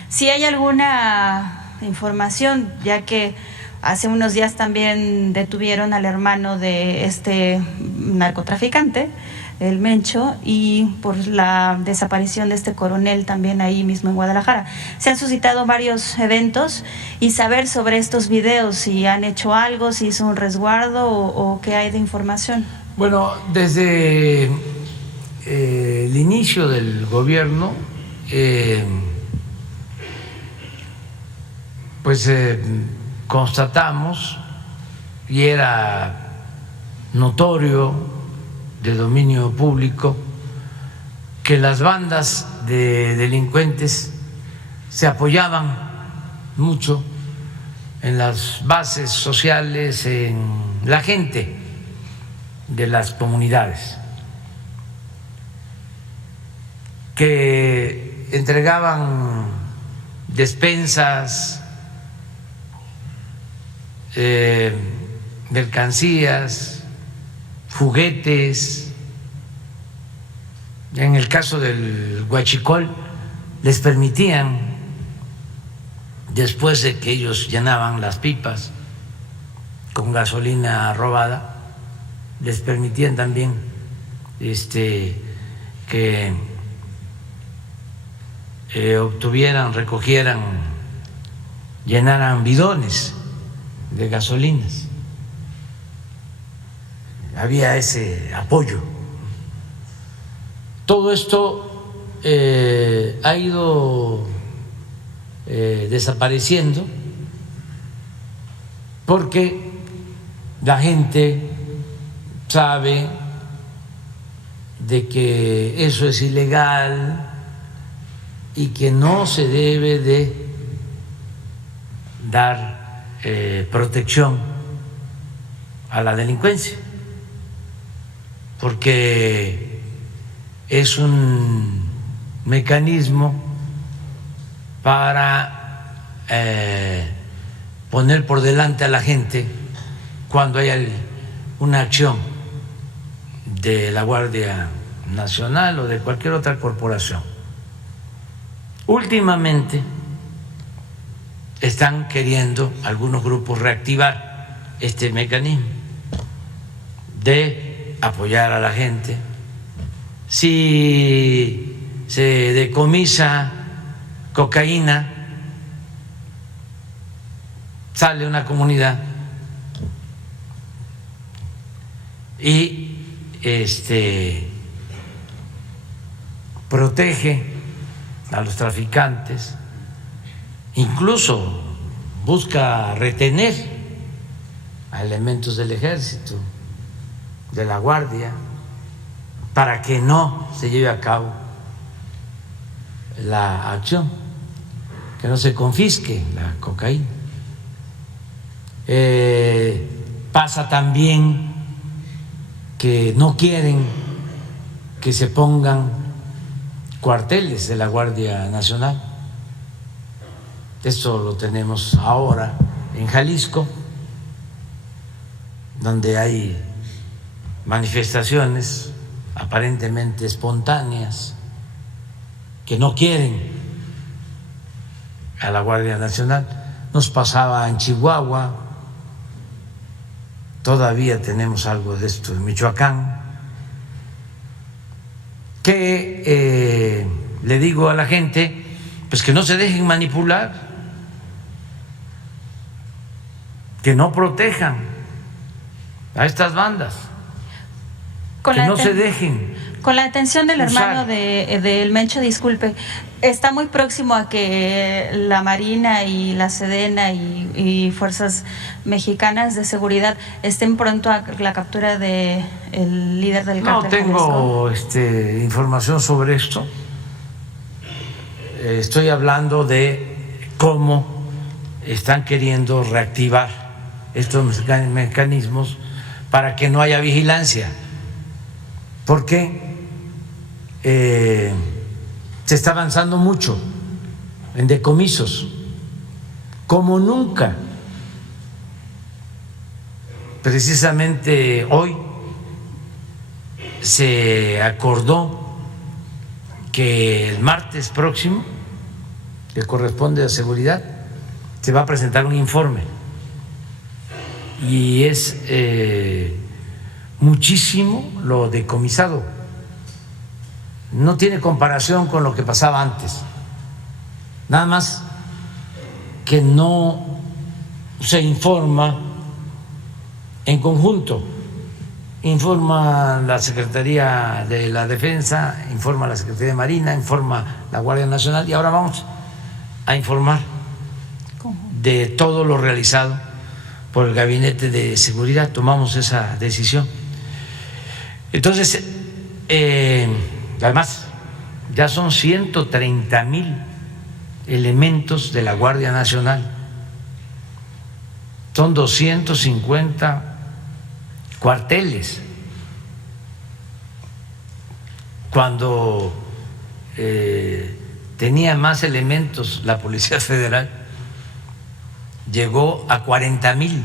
Si hay alguna información, ya que hace unos días también detuvieron al hermano de este narcotraficante, el Mencho, y por la desaparición de este coronel también ahí mismo en Guadalajara. Se han suscitado varios eventos y saber sobre estos videos, si han hecho algo, si hizo un resguardo o qué hay de información. Bueno, desde el inicio del gobierno, constatamos, y era notorio, de dominio público, que las bandas de delincuentes se apoyaban mucho en las bases sociales, en la gente de las comunidades, que entregaban despensas, mercancías, juguetes, En el caso del huachicol, les permitían, después de que ellos llenaban las pipas con gasolina robada, les permitían también que obtuvieran, recogieran, llenaran bidones de gasolinas. Había ese apoyo. Todo esto ha ido desapareciendo porque la gente sabe de que eso es ilegal y que no se debe de dar protección a la delincuencia, porque es un mecanismo para poner por delante a la gente cuando hay una acción de la Guardia Nacional o de cualquier otra corporación. Últimamente están queriendo algunos grupos reactivar este mecanismo de apoyar a la gente. Si se decomisa cocaína, sale una comunidad y protege a los traficantes, incluso busca retener a elementos del ejército, de la guardia, para que no se lleve a cabo la acción, que no se confisque la cocaína. Pasa también que no quieren que se pongan cuarteles de la Guardia Nacional. Esto lo tenemos ahora en Jalisco, donde hay manifestaciones aparentemente espontáneas que no quieren a la Guardia Nacional. Nos pasaba en Chihuahua, todavía tenemos algo de esto en Michoacán, que le digo a la gente pues que no se dejen manipular, que no protejan a estas bandas, que no se dejen. Con la atención del usar. hermano del Mencho, disculpe, está muy próximo a que la Marina y la Sedena y fuerzas mexicanas de seguridad estén pronto a la captura del líder del No cártel tengo información sobre esto. Estoy hablando de cómo están queriendo reactivar estos mecanismos para que no haya vigilancia, porque se está avanzando mucho en decomisos, como nunca. Precisamente hoy se acordó que el martes próximo, que corresponde a seguridad, se va a presentar un informe y es muchísimo lo decomisado. No tiene comparación con lo que pasaba antes, nada más que no se informa en conjunto. Informa la Secretaría de la Defensa, informa la Secretaría de Marina, informa la Guardia Nacional, y ahora vamos a informar de todo lo realizado por el Gabinete de Seguridad. Tomamos esa decisión. Entonces, además, ya son 130,000 elementos de la Guardia Nacional, son 250 cuarteles. Cuando tenía más elementos la Policía Federal, llegó a 40,000.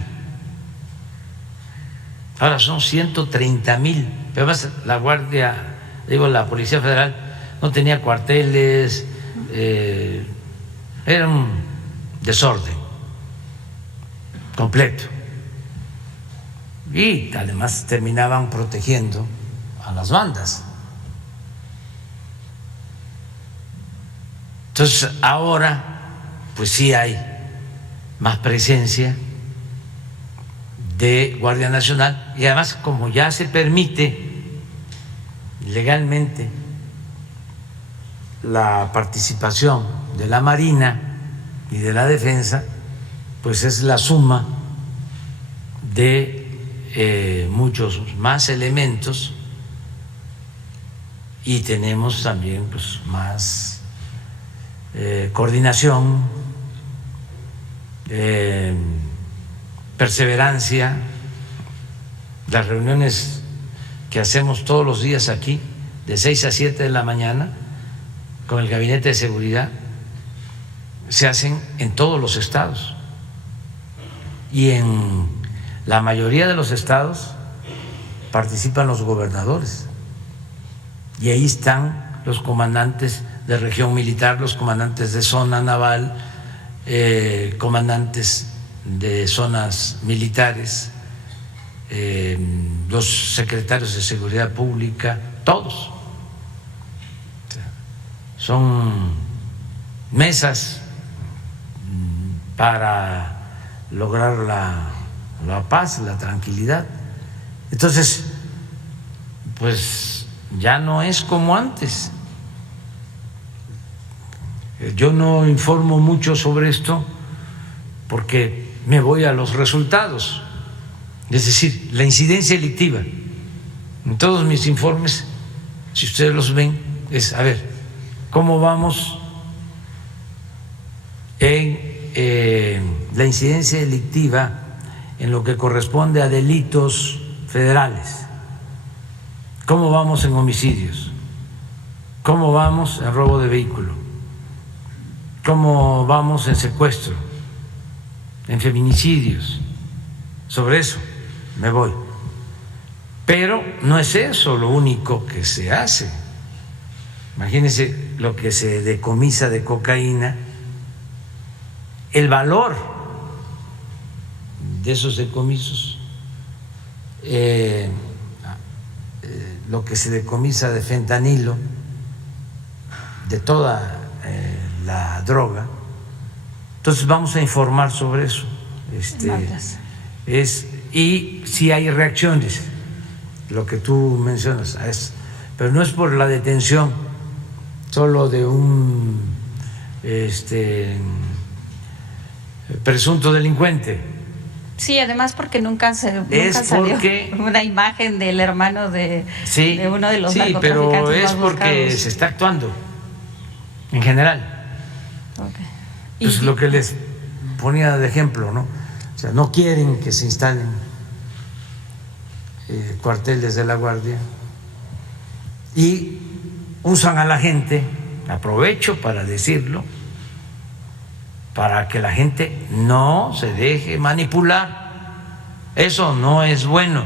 Ahora son 130,000. Pero además la Guardia digo, la Policía Federal no tenía cuarteles, era un desorden completo. Y además terminaban protegiendo a las bandas. Entonces ahora pues sí hay más presencia de Guardia Nacional y además como ya se permite legalmente la participación de la Marina y de la Defensa, pues es la suma de muchos más elementos y tenemos también pues más coordinación, perseverancia. Las reuniones que hacemos todos los días aquí de 6 a 7 de la mañana con el Gabinete de Seguridad se hacen en todos los estados y en la mayoría de los estados participan los gobernadores y ahí están los comandantes de región militar, los comandantes de zona naval, comandantes de zonas militares, los secretarios de seguridad pública, todos. Son mesas para lograr la paz, la tranquilidad. Entonces, pues ya no es como antes. Yo no informo mucho sobre esto porque me voy a los resultados, es decir, la incidencia delictiva. En todos mis informes, si ustedes los ven, es a ver cómo vamos en la incidencia delictiva en lo que corresponde a delitos federales, cómo vamos en homicidios, cómo vamos en robo de vehículo, cómo vamos en secuestro, en feminicidios. Sobre eso me voy. Pero no es eso lo único que se hace. Imagínense lo que se decomisa de cocaína, el valor de esos decomisos, lo que se decomisa de fentanilo, de toda la droga. Entonces vamos a informar sobre eso. Y si hay reacciones, lo que tú mencionas, pero no es por la detención solo de un presunto delincuente. Sí, además porque nunca salió una imagen del hermano de uno de los narcotraficantes. Pero es porque se está actuando en general. Okay. Pues lo que les ponía de ejemplo, ¿no? O sea, no quieren que se instalen cuarteles de la Guardia y usan a la gente, aprovecho para decirlo, para que la gente no se deje manipular. Eso no es bueno,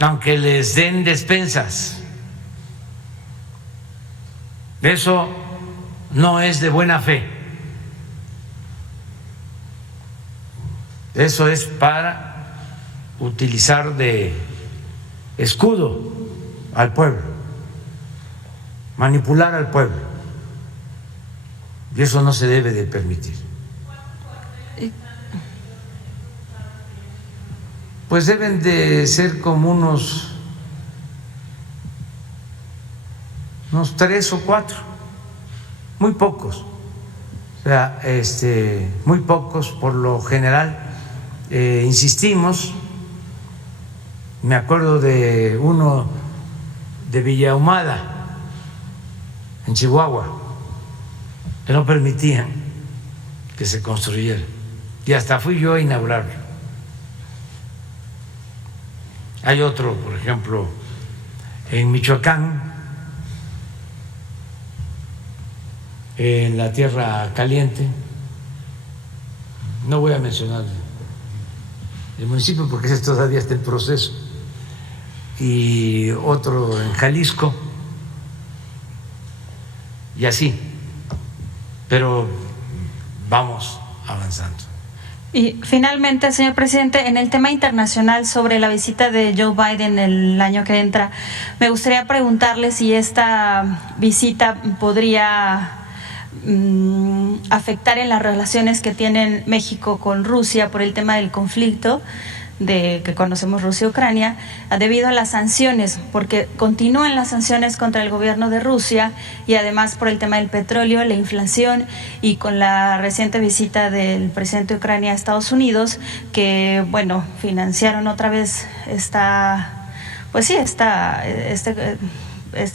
aunque les den despensas. Eso no es de buena fe. Eso es para utilizar de escudo al pueblo, manipular al pueblo. Y eso no se debe de permitir. Pues deben de ser como unos 3 o 4, muy pocos. O sea, muy pocos por lo general. Insistimos, me acuerdo de uno de Villa Ahumada, en Chihuahua, que no permitían que se construyera, y hasta fui yo a inaugurarlo. Hay otro, por ejemplo, en Michoacán, en la Tierra Caliente, no voy a mencionar el municipio porque ese todavía está en proceso, y otro en Jalisco, y así, pero vamos avanzando. Y finalmente, señor presidente, en el tema internacional sobre la visita de Joe Biden el año que entra, me gustaría preguntarle si esta visita podría afectar en las relaciones que tienen México con Rusia por el tema del conflicto que conocemos Rusia-Ucrania, debido a las sanciones, porque continúan las sanciones contra el gobierno de Rusia y además por el tema del petróleo, la inflación y con la reciente visita del presidente de Ucrania a Estados Unidos, que bueno, financiaron otra vez este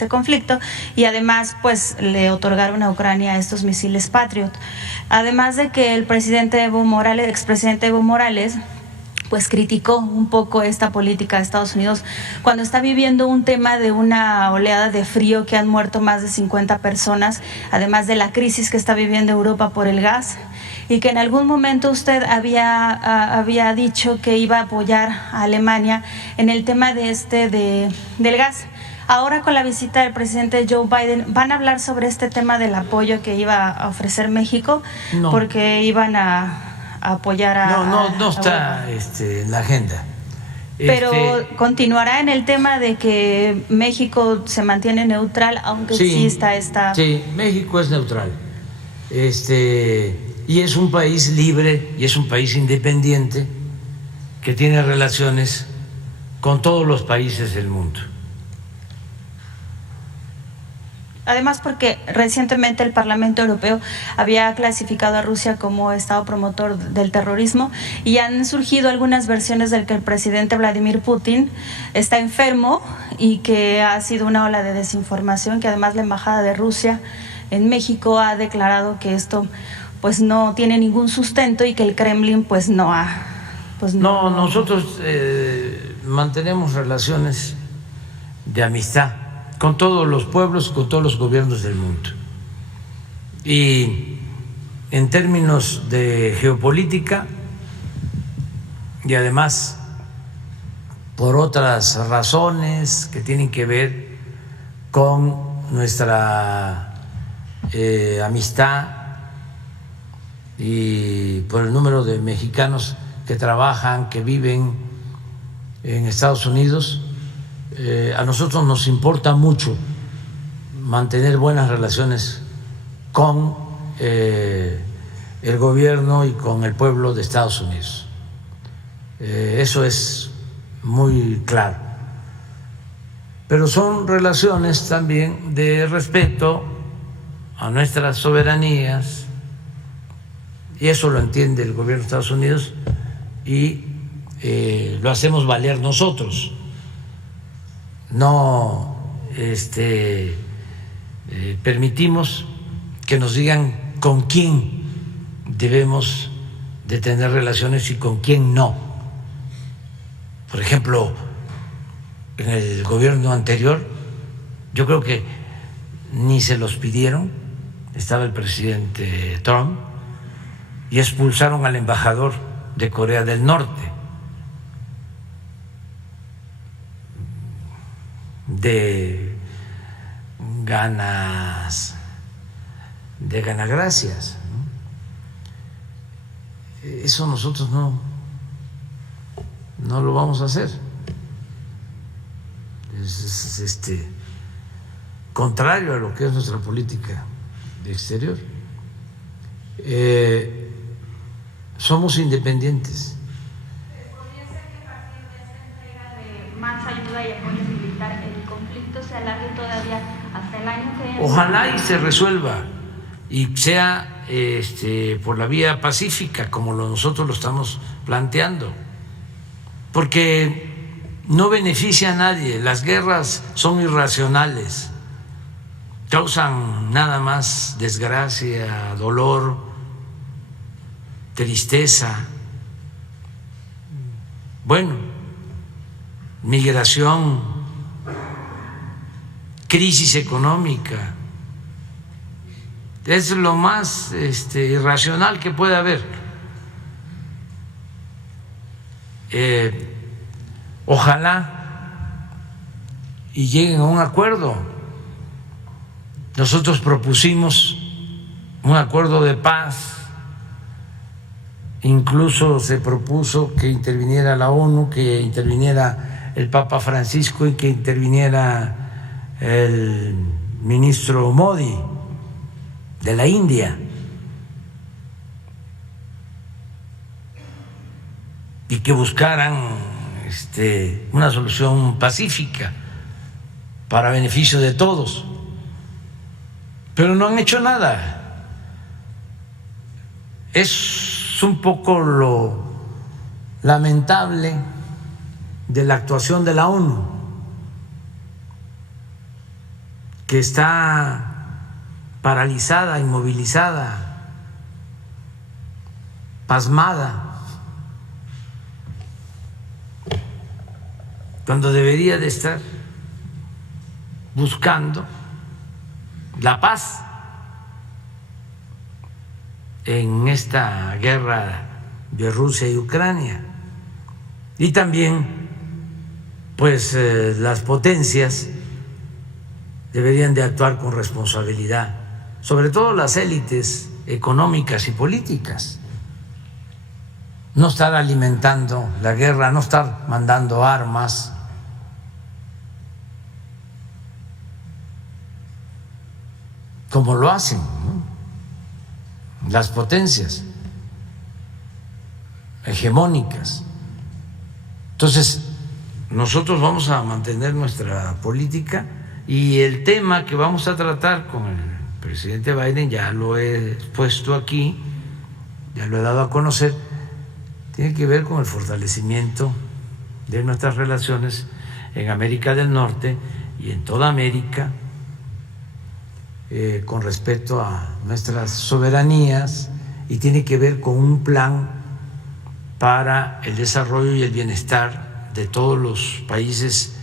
conflicto y además pues le otorgaron a Ucrania estos misiles Patriot. Además de que el presidente Evo Morales, expresidente Evo Morales, pues criticó un poco esta política de Estados Unidos cuando está viviendo un tema de una oleada de frío que han muerto más de 50 personas, además de la crisis que está viviendo Europa por el gas, y que en algún momento usted había dicho que iba a apoyar a Alemania en el tema del gas. Ahora con la visita del presidente Joe Biden, ¿van a hablar sobre este tema del apoyo que iba a ofrecer México? No. Porque iban a apoyar a... No está en la agenda. Pero continuará en el tema de que México se mantiene neutral, aunque exista esta... Sí, México es neutral. Y es un país libre y es un país independiente que tiene relaciones con todos los países del mundo. Además, porque recientemente el Parlamento Europeo había clasificado a Rusia como Estado promotor del terrorismo y han surgido algunas versiones del que el presidente Vladimir Putin está enfermo y que ha sido una ola de desinformación, que además la Embajada de Rusia en México ha declarado que esto pues no tiene ningún sustento y que el Kremlin pues no ha... No, nosotros mantenemos relaciones de amistad con todos los pueblos, con todos los gobiernos del mundo. Y en términos de geopolítica, y además por otras razones que tienen que ver con nuestra amistad y por el número de mexicanos que trabajan, que viven en Estados Unidos, a nosotros nos importa mucho mantener buenas relaciones con el gobierno y con el pueblo de Estados Unidos. Eso es muy claro. Pero son relaciones también de respeto a nuestras soberanías, y eso lo entiende el gobierno de Estados Unidos y lo hacemos valer nosotros. No permitimos que nos digan con quién debemos de tener relaciones y con quién no. Por ejemplo, en el gobierno anterior, yo creo que ni se los pidieron, estaba el presidente Trump, y expulsaron al embajador de Corea del Norte de ganagracias. Eso nosotros no lo vamos a hacer. Es contrario a lo que es nuestra política de exterior. Somos independientes. ¿Podría ser que a partir de esta entrega de más ayuda y apoyo militar el conflicto se alargue todavía hasta el año que viene? Ojalá y se resuelva y sea por la vía pacífica, como nosotros lo estamos planteando, porque no beneficia a nadie. Las guerras son irracionales, causan nada más desgracia, dolor, tristeza, bueno, migración, crisis económica. Es lo más irracional que puede haber. Ojalá y lleguen a un acuerdo. Nosotros propusimos un acuerdo de paz, incluso se propuso que interviniera la ONU, que interviniera el Papa Francisco y que interviniera el ministro Modi de la India. Y que buscaran una solución pacífica para beneficio de todos. Pero no han hecho nada. Es un poco lo lamentable de la actuación de la ONU, que está paralizada, inmovilizada, pasmada, cuando debería de estar buscando la paz en esta guerra de Rusia y Ucrania. Y también, pues, las potencias deberían de actuar con responsabilidad, sobre todo las élites económicas y políticas. No estar alimentando la guerra, no estar mandando armas. Como lo hacen, ¿no?, las potencias hegemónicas. Entonces, nosotros vamos a mantener nuestra política y el tema que vamos a tratar con el presidente Biden, ya lo he puesto aquí, ya lo he dado a conocer, tiene que ver con el fortalecimiento de nuestras relaciones en América del Norte y en toda América, con respecto a nuestras soberanías, y tiene que ver con un plan para el desarrollo y el bienestar de todos los países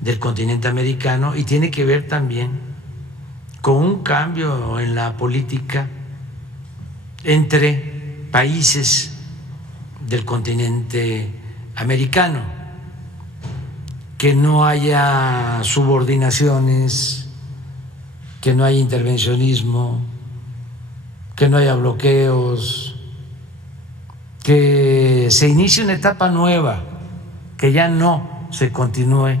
del continente americano, y tiene que ver también con un cambio en la política entre países del continente americano, que no haya subordinaciones, que no haya intervencionismo, que no haya bloqueos, que se inicie una etapa nueva, que ya no se continúe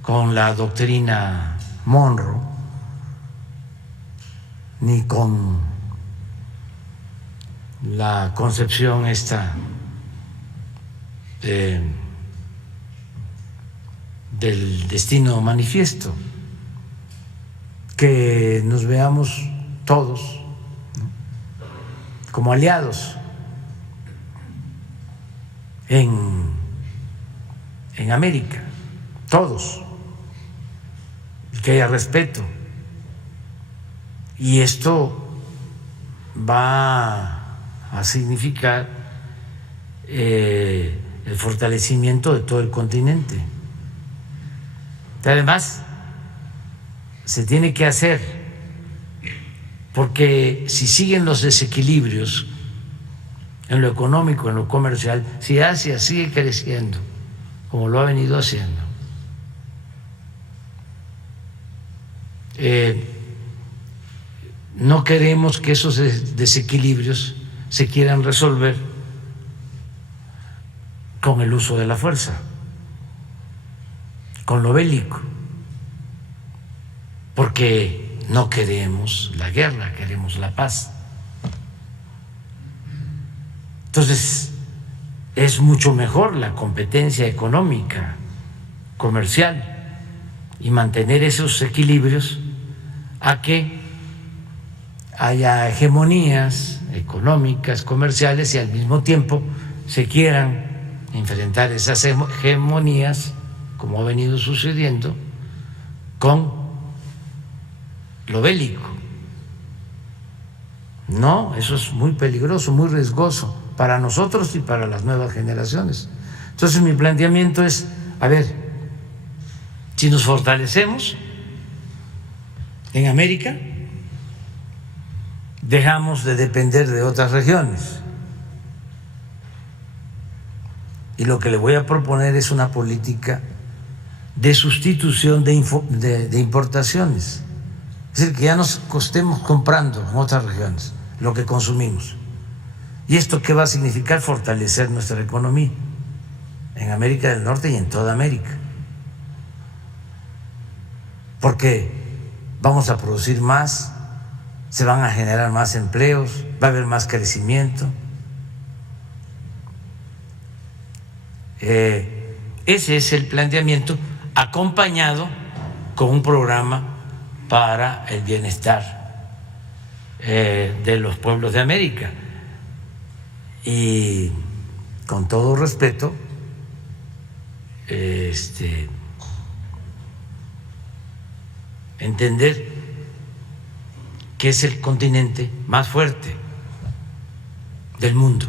con la doctrina Monroe ni con la concepción esta del destino manifiesto, que nos veamos todos, ¿no?, como aliados en América, todos, y que haya respeto. Y esto va a significar el fortalecimiento de todo el continente. Además, se tiene que hacer, porque si siguen los desequilibrios en lo económico, en lo comercial, si Asia sigue creciendo como lo ha venido haciendo, no queremos que esos desequilibrios se quieran resolver con el uso de la fuerza, con lo bélico, porque no queremos la guerra, queremos la paz. Entonces, es mucho mejor la competencia económica, comercial, y mantener esos equilibrios a que haya hegemonías económicas, comerciales, y al mismo tiempo se quieran enfrentar esas hegemonías, como ha venido sucediendo, con lo bélico. No, eso es muy peligroso, muy riesgoso para nosotros y para las nuevas generaciones. Entonces, mi planteamiento es, a ver, si nos fortalecemos en América, dejamos de depender de otras regiones. Y lo que le voy a proponer es una política de sustitución de importaciones. Es decir, que ya nos estemos comprando en otras regiones lo que consumimos. ¿Y esto qué va a significar? Fortalecer nuestra economía en América del Norte y en toda América. Porque vamos a producir más, se van a generar más empleos, va a haber más crecimiento. Ese es el planteamiento, acompañado con un programa para el bienestar de los pueblos de América. Y con todo respeto, entender que es el continente más fuerte del mundo.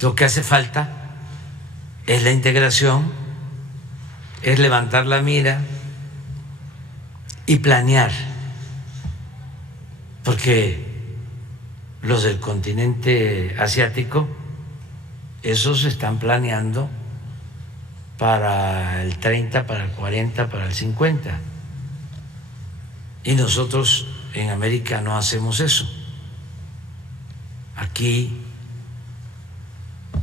Lo que hace falta es la integración, es levantar la mira y planear, porque los del continente asiático, esos están planeando para el 30, para el 40, para el 50. Y nosotros en América no hacemos eso. Aquí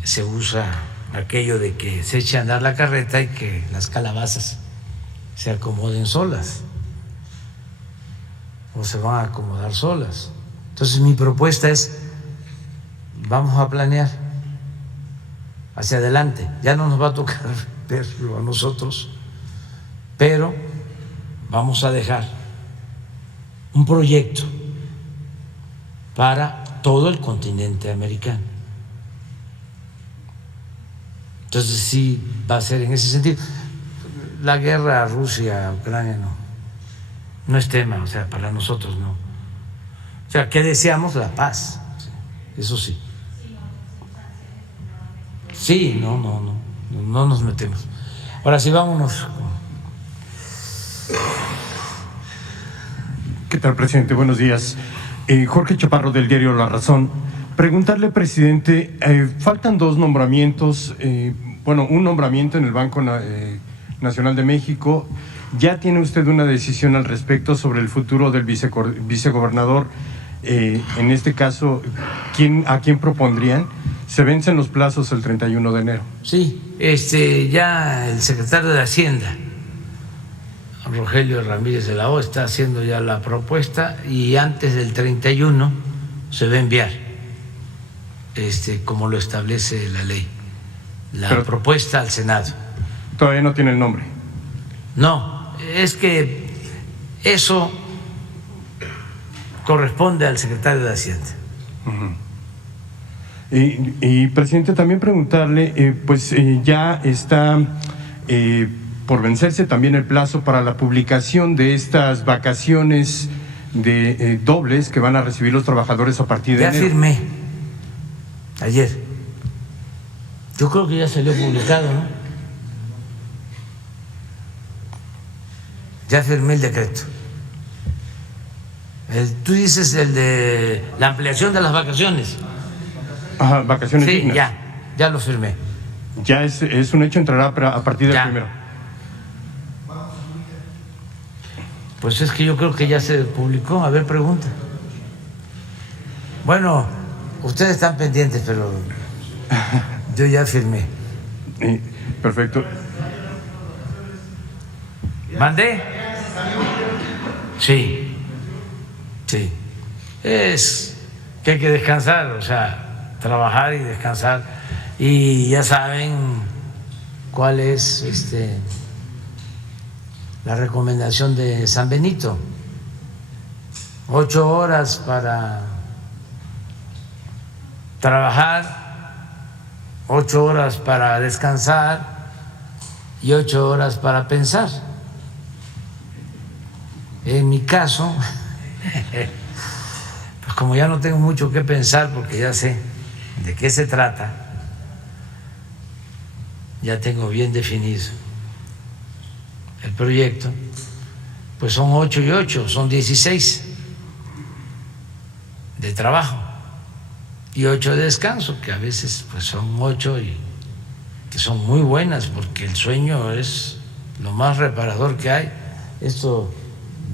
se usa aquello de que se eche a andar la carreta y que las calabazas se acomoden solas o se van a acomodar solas. Entonces mi propuesta es, vamos a planear hacia adelante. Ya no nos va a tocar verlo a nosotros, pero vamos a dejar un proyecto para todo el continente americano. Entonces sí va a ser en ese sentido. La guerra Rusia-Ucrania no es tema, o sea, para nosotros no. O sea, ¿qué deseamos? La paz, eso sí. Sí, no nos metemos. Ahora sí, vámonos. ¿Qué tal, presidente? Buenos días. Jorge Chaparro, del diario La Razón. Preguntarle, presidente, faltan dos nombramientos, un nombramiento en el Banco Nacional de México. ¿Ya tiene usted una decisión al respecto sobre el futuro del vicegobernador? En este caso, ¿a quién propondrían? Se vencen los plazos el 31 de enero. Sí, ya el secretario de Hacienda, Rogelio Ramírez de la O, está haciendo ya la propuesta y antes del 31 se va a enviar, como lo establece la ley, la propuesta al Senado. ¿Todavía no tiene el nombre? No, es que eso corresponde al secretario de Hacienda. Y presidente, también preguntarle, ya está por vencerse también el plazo para la publicación de estas vacaciones dobles que van a recibir los trabajadores a partir de enero. Ya firmé ayer. Yo creo que ya salió publicado, ¿no? Ya firmé el decreto. Tú dices el de la ampliación de las vacaciones. Ajá, vacaciones dignas. Sí, ya lo firmé. Ya es un hecho, entrará a partir del primero. Pues es que yo creo que ya se publicó. A ver, pregunta. Bueno, ustedes están pendientes, pero yo ya firmé. Perfecto. ¿Mandé? Sí. Es que hay que descansar, o sea, trabajar y descansar. Y ya saben cuál es la recomendación de San Benito: 8 horas para trabajar, 8 horas para descansar y 8 horas para pensar. En mi caso, pues como ya no tengo mucho que pensar porque ya sé de qué se trata, ya tengo bien definido el proyecto, pues son 8 y 8, son 16 de trabajo y 8 de descanso, que a veces pues son 8 que son muy buenas, porque el sueño es lo más reparador que hay. Esto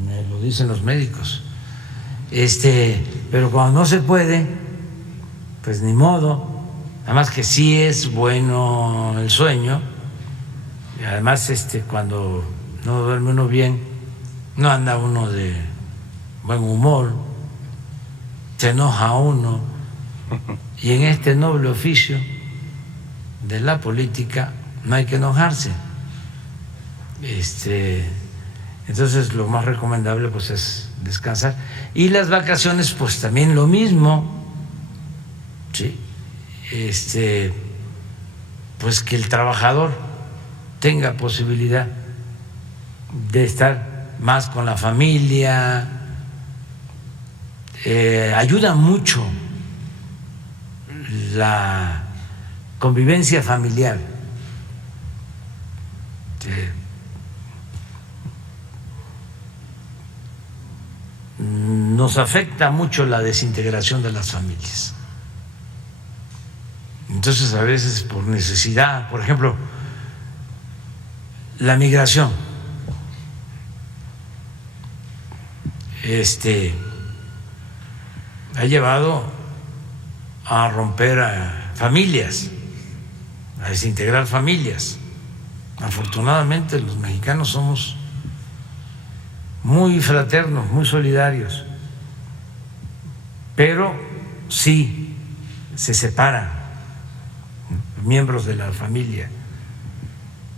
me lo dicen los médicos. Pero cuando no se puede, pues ni modo. Además que sí es bueno el sueño. Y además cuando no duerme uno bien, no anda uno de buen humor, se enoja uno. Y en este noble oficio de la política no hay que enojarse. Entonces lo más recomendable pues es descansar. Y las vacaciones pues también lo mismo, ¿sí? Pues que el trabajador tenga posibilidad de estar más con la familia. Ayuda mucho la convivencia familiar. Nos afecta mucho la desintegración de las familias. Entonces, a veces por necesidad, por ejemplo, la migración, ha llevado a romper a familias, a desintegrar familias. Afortunadamente, los mexicanos somos muy fraternos, muy solidarios, pero sí se separan miembros de la familia.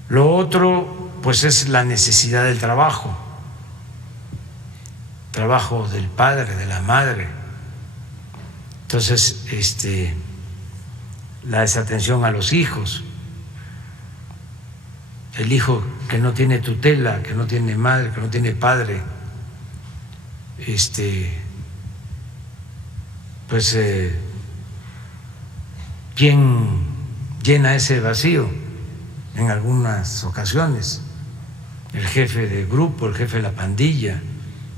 Lo otro, pues, es la necesidad del trabajo del padre, de la madre. Entonces, la desatención a los hijos, el hijo que no tiene tutela, que no tiene madre, que no tiene padre, pues ¿quién llena ese vacío? En algunas ocasiones el jefe de grupo, el jefe de la pandilla.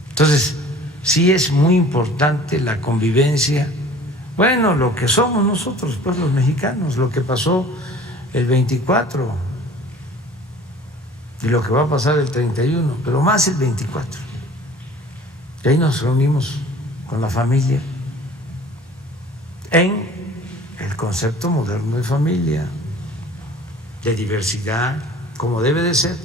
Entonces sí es muy importante la convivencia. Bueno, lo que somos nosotros, pues los mexicanos, lo que pasó el 24 y lo que va a pasar el 31, pero más el 24. Y ahí nos reunimos con la familia en el concepto moderno de familia, de diversidad, como debe de ser.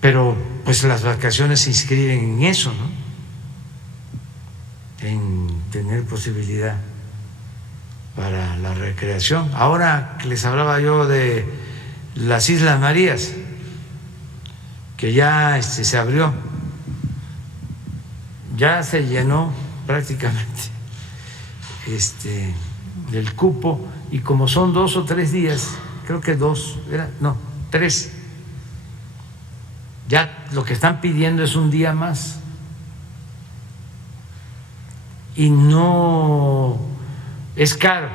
Pero pues las vacaciones se inscriben en eso, ¿no? En tener posibilidad para la recreación. Ahora que les hablaba yo de las Islas Marías, que ya se abrió, ya se llenó prácticamente del cupo, y como son 2 o 3 días, creo que 3, ya lo que están pidiendo es un día más, y no es caro.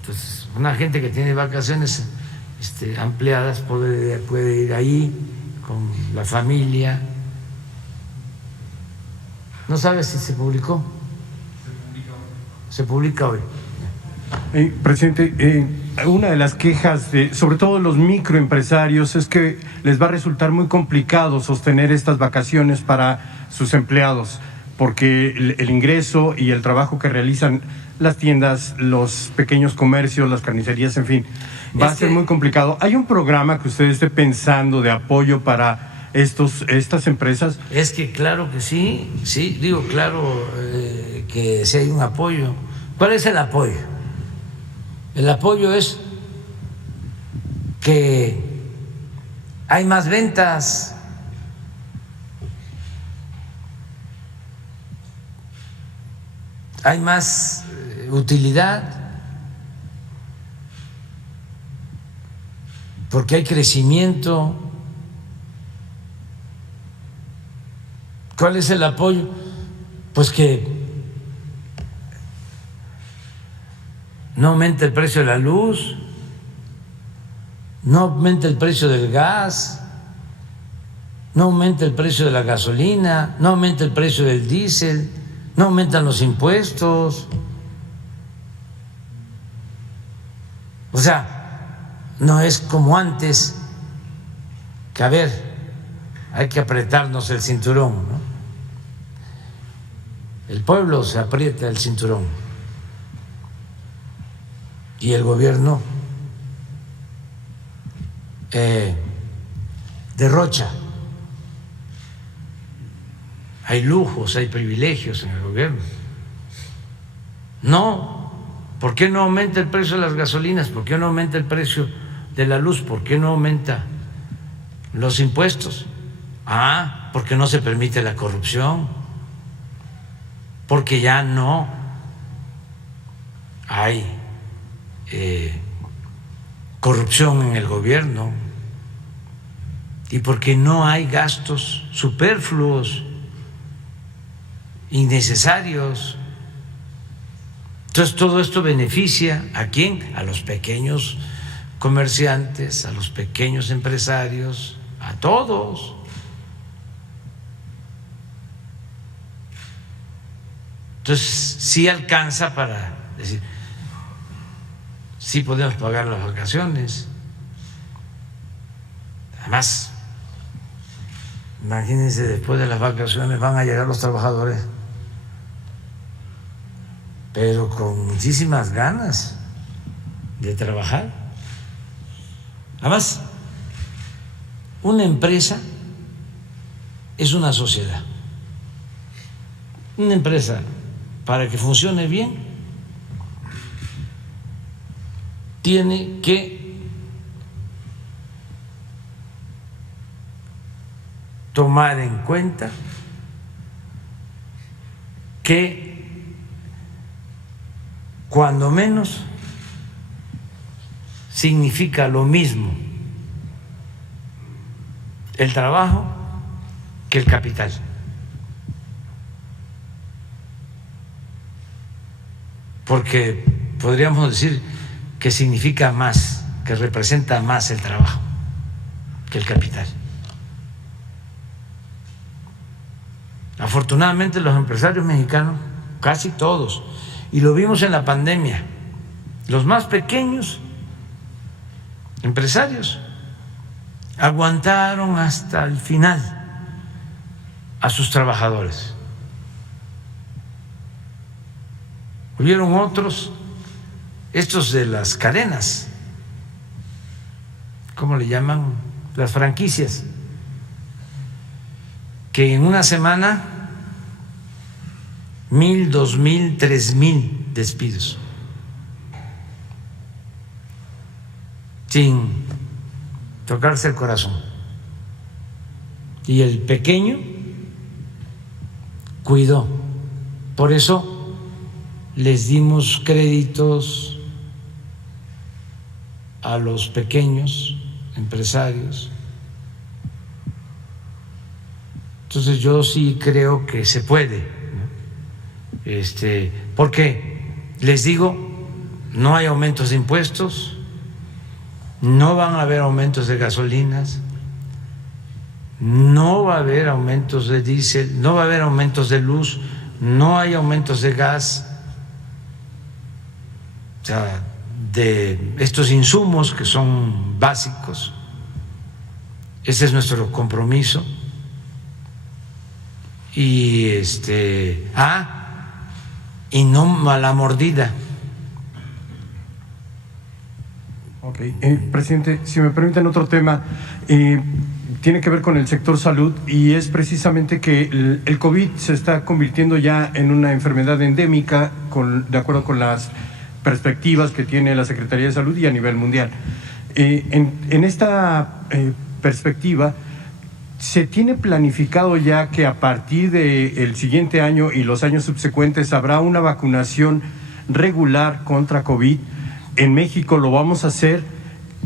Entonces, una gente que tiene vacaciones ampliadas puede ir ahí con la familia. ¿No sabes si se publicó? Se publica hoy. Presidente, una de las quejas sobre todo los microempresarios es que les va a resultar muy complicado sostener estas vacaciones para sus empleados, porque el ingreso y el trabajo que realizan las tiendas, los pequeños comercios, las carnicerías, en fin, va a ser muy complicado. ¿Hay un programa que usted esté pensando de apoyo para estas empresas? Es que claro que sí, digo claro que sí hay un apoyo. ¿Cuál es el apoyo? El apoyo es que hay más ventas, hay más utilidad, porque hay crecimiento. ¿Cuál es el apoyo? Pues que no aumente el precio de la luz, no aumente el precio del gas, no aumente el precio de la gasolina, no aumente el precio del diésel, no aumentan los impuestos. O sea, no es como antes, que a ver, hay que apretarnos el cinturón, ¿no? El pueblo se aprieta el cinturón y el gobierno derrocha. Hay lujos, hay privilegios en el gobierno. No, ¿por qué no aumenta el precio de las gasolinas? ¿Por qué no aumenta el precio de la luz? ¿Por qué no aumenta los impuestos? Porque no se permite la corrupción, porque ya no hay corrupción en el gobierno y porque no hay gastos superfluos, innecesarios. Entonces todo esto beneficia ¿a quién? A los pequeños comerciantes, a los pequeños empresarios, a todos. Entonces sí alcanza para decir, sí podemos pagar las vacaciones. Además, imagínense, después de las vacaciones van a llegar los trabajadores, pero con muchísimas ganas de trabajar. Además, una empresa es una sociedad. Una empresa, para que funcione bien, tiene que tomar en cuenta que cuando menos significa lo mismo el trabajo que el capital. Porque podríamos decir que significa más, que representa más el trabajo que el capital. Afortunadamente los empresarios mexicanos, casi todos, y lo vimos en la pandemia, los más pequeños empresarios aguantaron hasta el final a sus trabajadores. Hubieron otros, estos de las cadenas, ¿cómo le llaman? Las franquicias, que en una semana 1,000, 2,000, 3,000 despidos, sin tocarse el corazón. Y el pequeño cuidó. Por eso les dimos créditos a los pequeños empresarios. Entonces yo sí creo que se puede, ¿no? Porque les digo, no hay aumentos de impuestos, no van a haber aumentos de gasolinas, no va a haber aumentos de diésel, no va a haber aumentos de luz, no hay aumentos de gas, o sea, de estos insumos que son básicos. Ese es nuestro compromiso. Y y no a la mordida. Ok, presidente, si me permiten otro tema, tiene que ver con el sector salud y es precisamente que el COVID se está convirtiendo ya en una enfermedad endémica de acuerdo con las perspectivas que tiene la Secretaría de Salud y a nivel mundial. En esta perspectiva, ¿se tiene planificado ya que a partir del siguiente año y los años subsecuentes habrá una vacunación regular contra COVID? En México lo vamos a hacer.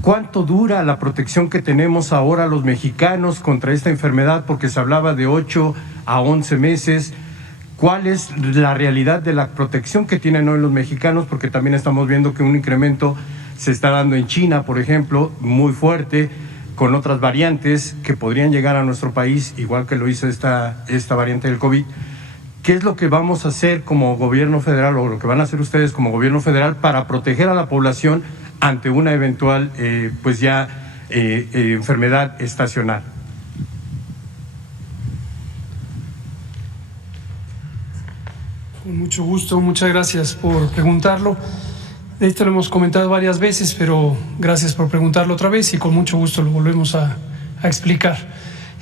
¿Cuánto dura la protección que tenemos ahora los mexicanos contra esta enfermedad? Porque se hablaba de 8 a 11 meses. ¿Cuál es la realidad de la protección que tienen hoy los mexicanos? Porque también estamos viendo que un incremento se está dando en China, por ejemplo, muy fuerte, con otras variantes que podrían llegar a nuestro país, igual que lo hizo esta variante del COVID. ¿Qué es lo que vamos a hacer como gobierno federal o lo que van a hacer ustedes como gobierno federal para proteger a la población ante una eventual enfermedad estacional? Con mucho gusto, muchas gracias por preguntarlo. De esto lo hemos comentado varias veces, pero gracias por preguntarlo otra vez y con mucho gusto lo volvemos a explicar.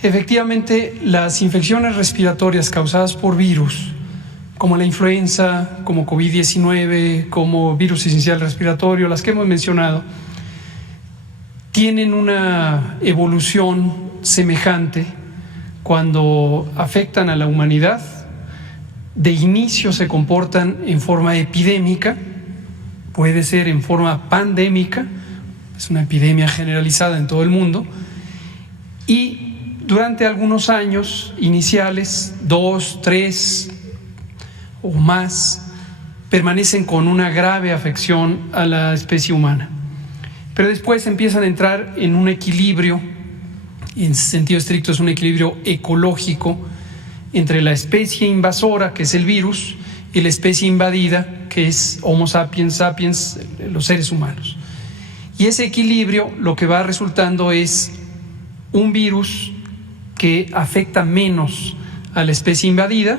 Efectivamente, las infecciones respiratorias causadas por virus, como la influenza, como COVID-19, como virus esencial respiratorio, las que hemos mencionado, tienen una evolución semejante cuando afectan a la humanidad. De inicio se comportan en forma epidémica, puede ser en forma pandémica, es una epidemia generalizada en todo el mundo, y durante algunos años iniciales, 2, 3 o más, permanecen con una grave afección a la especie humana. Pero después empiezan a entrar en un equilibrio, y en sentido estricto es un equilibrio ecológico, entre la especie invasora, que es el virus, y la especie invadida, que es Homo sapiens sapiens, los seres humanos. Y ese equilibrio lo que va resultando es un virus que afecta menos a la especie invadida,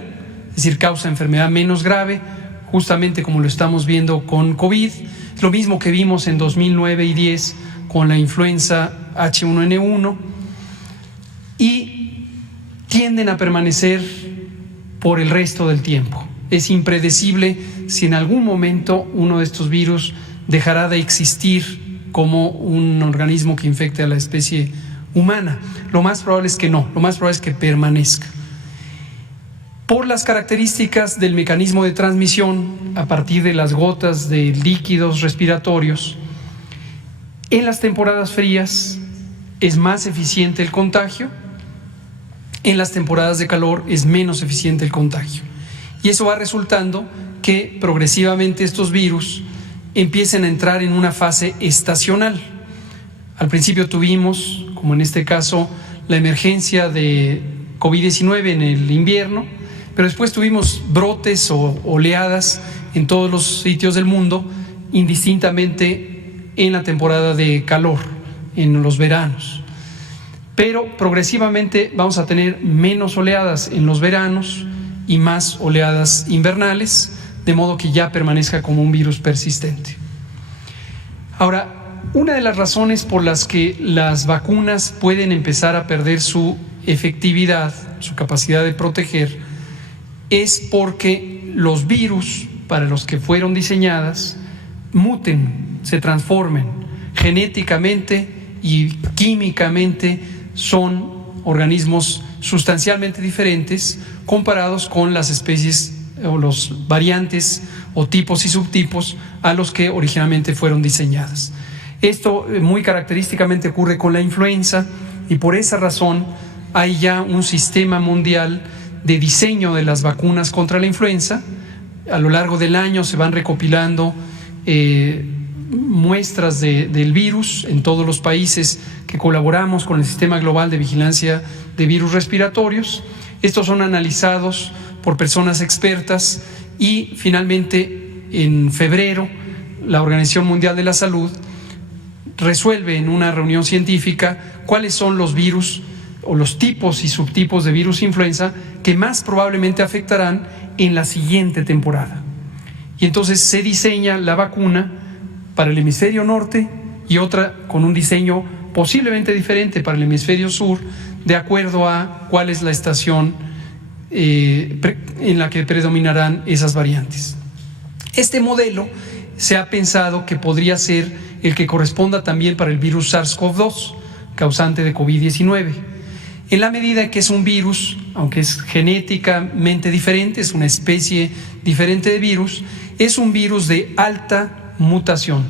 es decir, causa enfermedad menos grave, justamente como lo estamos viendo con COVID, lo mismo que vimos en 2009 y 10 con la influenza H1N1, y tienden a permanecer por el resto del tiempo. Es impredecible si en algún momento uno de estos virus dejará de existir como un organismo que infecte a la especie humana. Lo más probable es que no, lo más probable es que permanezca. Por las características del mecanismo de transmisión a partir de las gotas de líquidos respiratorios, en las temporadas frías es más eficiente el contagio, en las temporadas de calor es menos eficiente el contagio. Y eso va resultando que progresivamente estos virus empiecen a entrar en una fase estacional. Al principio tuvimos, como en este caso, la emergencia de COVID-19 en el invierno, pero después tuvimos brotes o oleadas en todos los sitios del mundo, indistintamente en la temporada de calor, en los veranos. Pero progresivamente vamos a tener menos oleadas en los veranos y más oleadas invernales, de modo que ya permanezca como un virus persistente. Ahora, una de las razones por las que las vacunas pueden empezar a perder su efectividad, su capacidad de proteger, es porque los virus para los que fueron diseñadas muten, se transformen genéticamente y químicamente. Son organismos sustancialmente diferentes comparados con las especies o los variantes o tipos y subtipos a los que originalmente fueron diseñadas. Esto muy característicamente ocurre con la influenza y por esa razón hay ya un sistema mundial de diseño de las vacunas contra la influenza. A lo largo del año se van recopilando muestras del virus en todos los países que colaboramos con el Sistema Global de Vigilancia de Virus Respiratorios. Estos son analizados por personas expertas y finalmente en febrero la Organización Mundial de la Salud resuelve en una reunión científica cuáles son los virus o los tipos y subtipos de virus influenza que más probablemente afectarán en la siguiente temporada. Y entonces se diseña la vacuna para el hemisferio norte y otra con un diseño posiblemente diferente para el hemisferio sur, de acuerdo a cuál es la estación en la que predominarán esas variantes. Este modelo se ha pensado que podría ser el que corresponda también para el virus SARS-CoV-2, causante de COVID-19, en la medida que es un virus, aunque es genéticamente diferente, es una especie diferente de virus, es un virus de alta mutación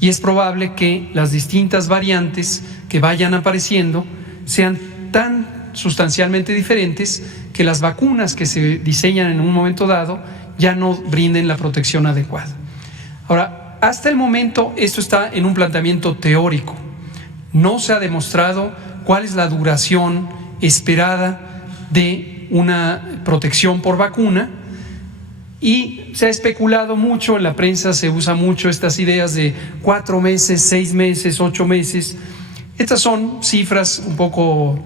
y es probable que las distintas variantes que vayan apareciendo sean tan sustancialmente diferentes que las vacunas que se diseñan en un momento dado ya no brinden la protección adecuada. Ahora, hasta el momento esto está en un planteamiento teórico. No se ha demostrado cuál es la duración esperada de una protección por vacuna Y se ha especulado mucho, en la prensa se usa mucho estas ideas de 4 meses, 6 meses, 8 meses. Estas son cifras un poco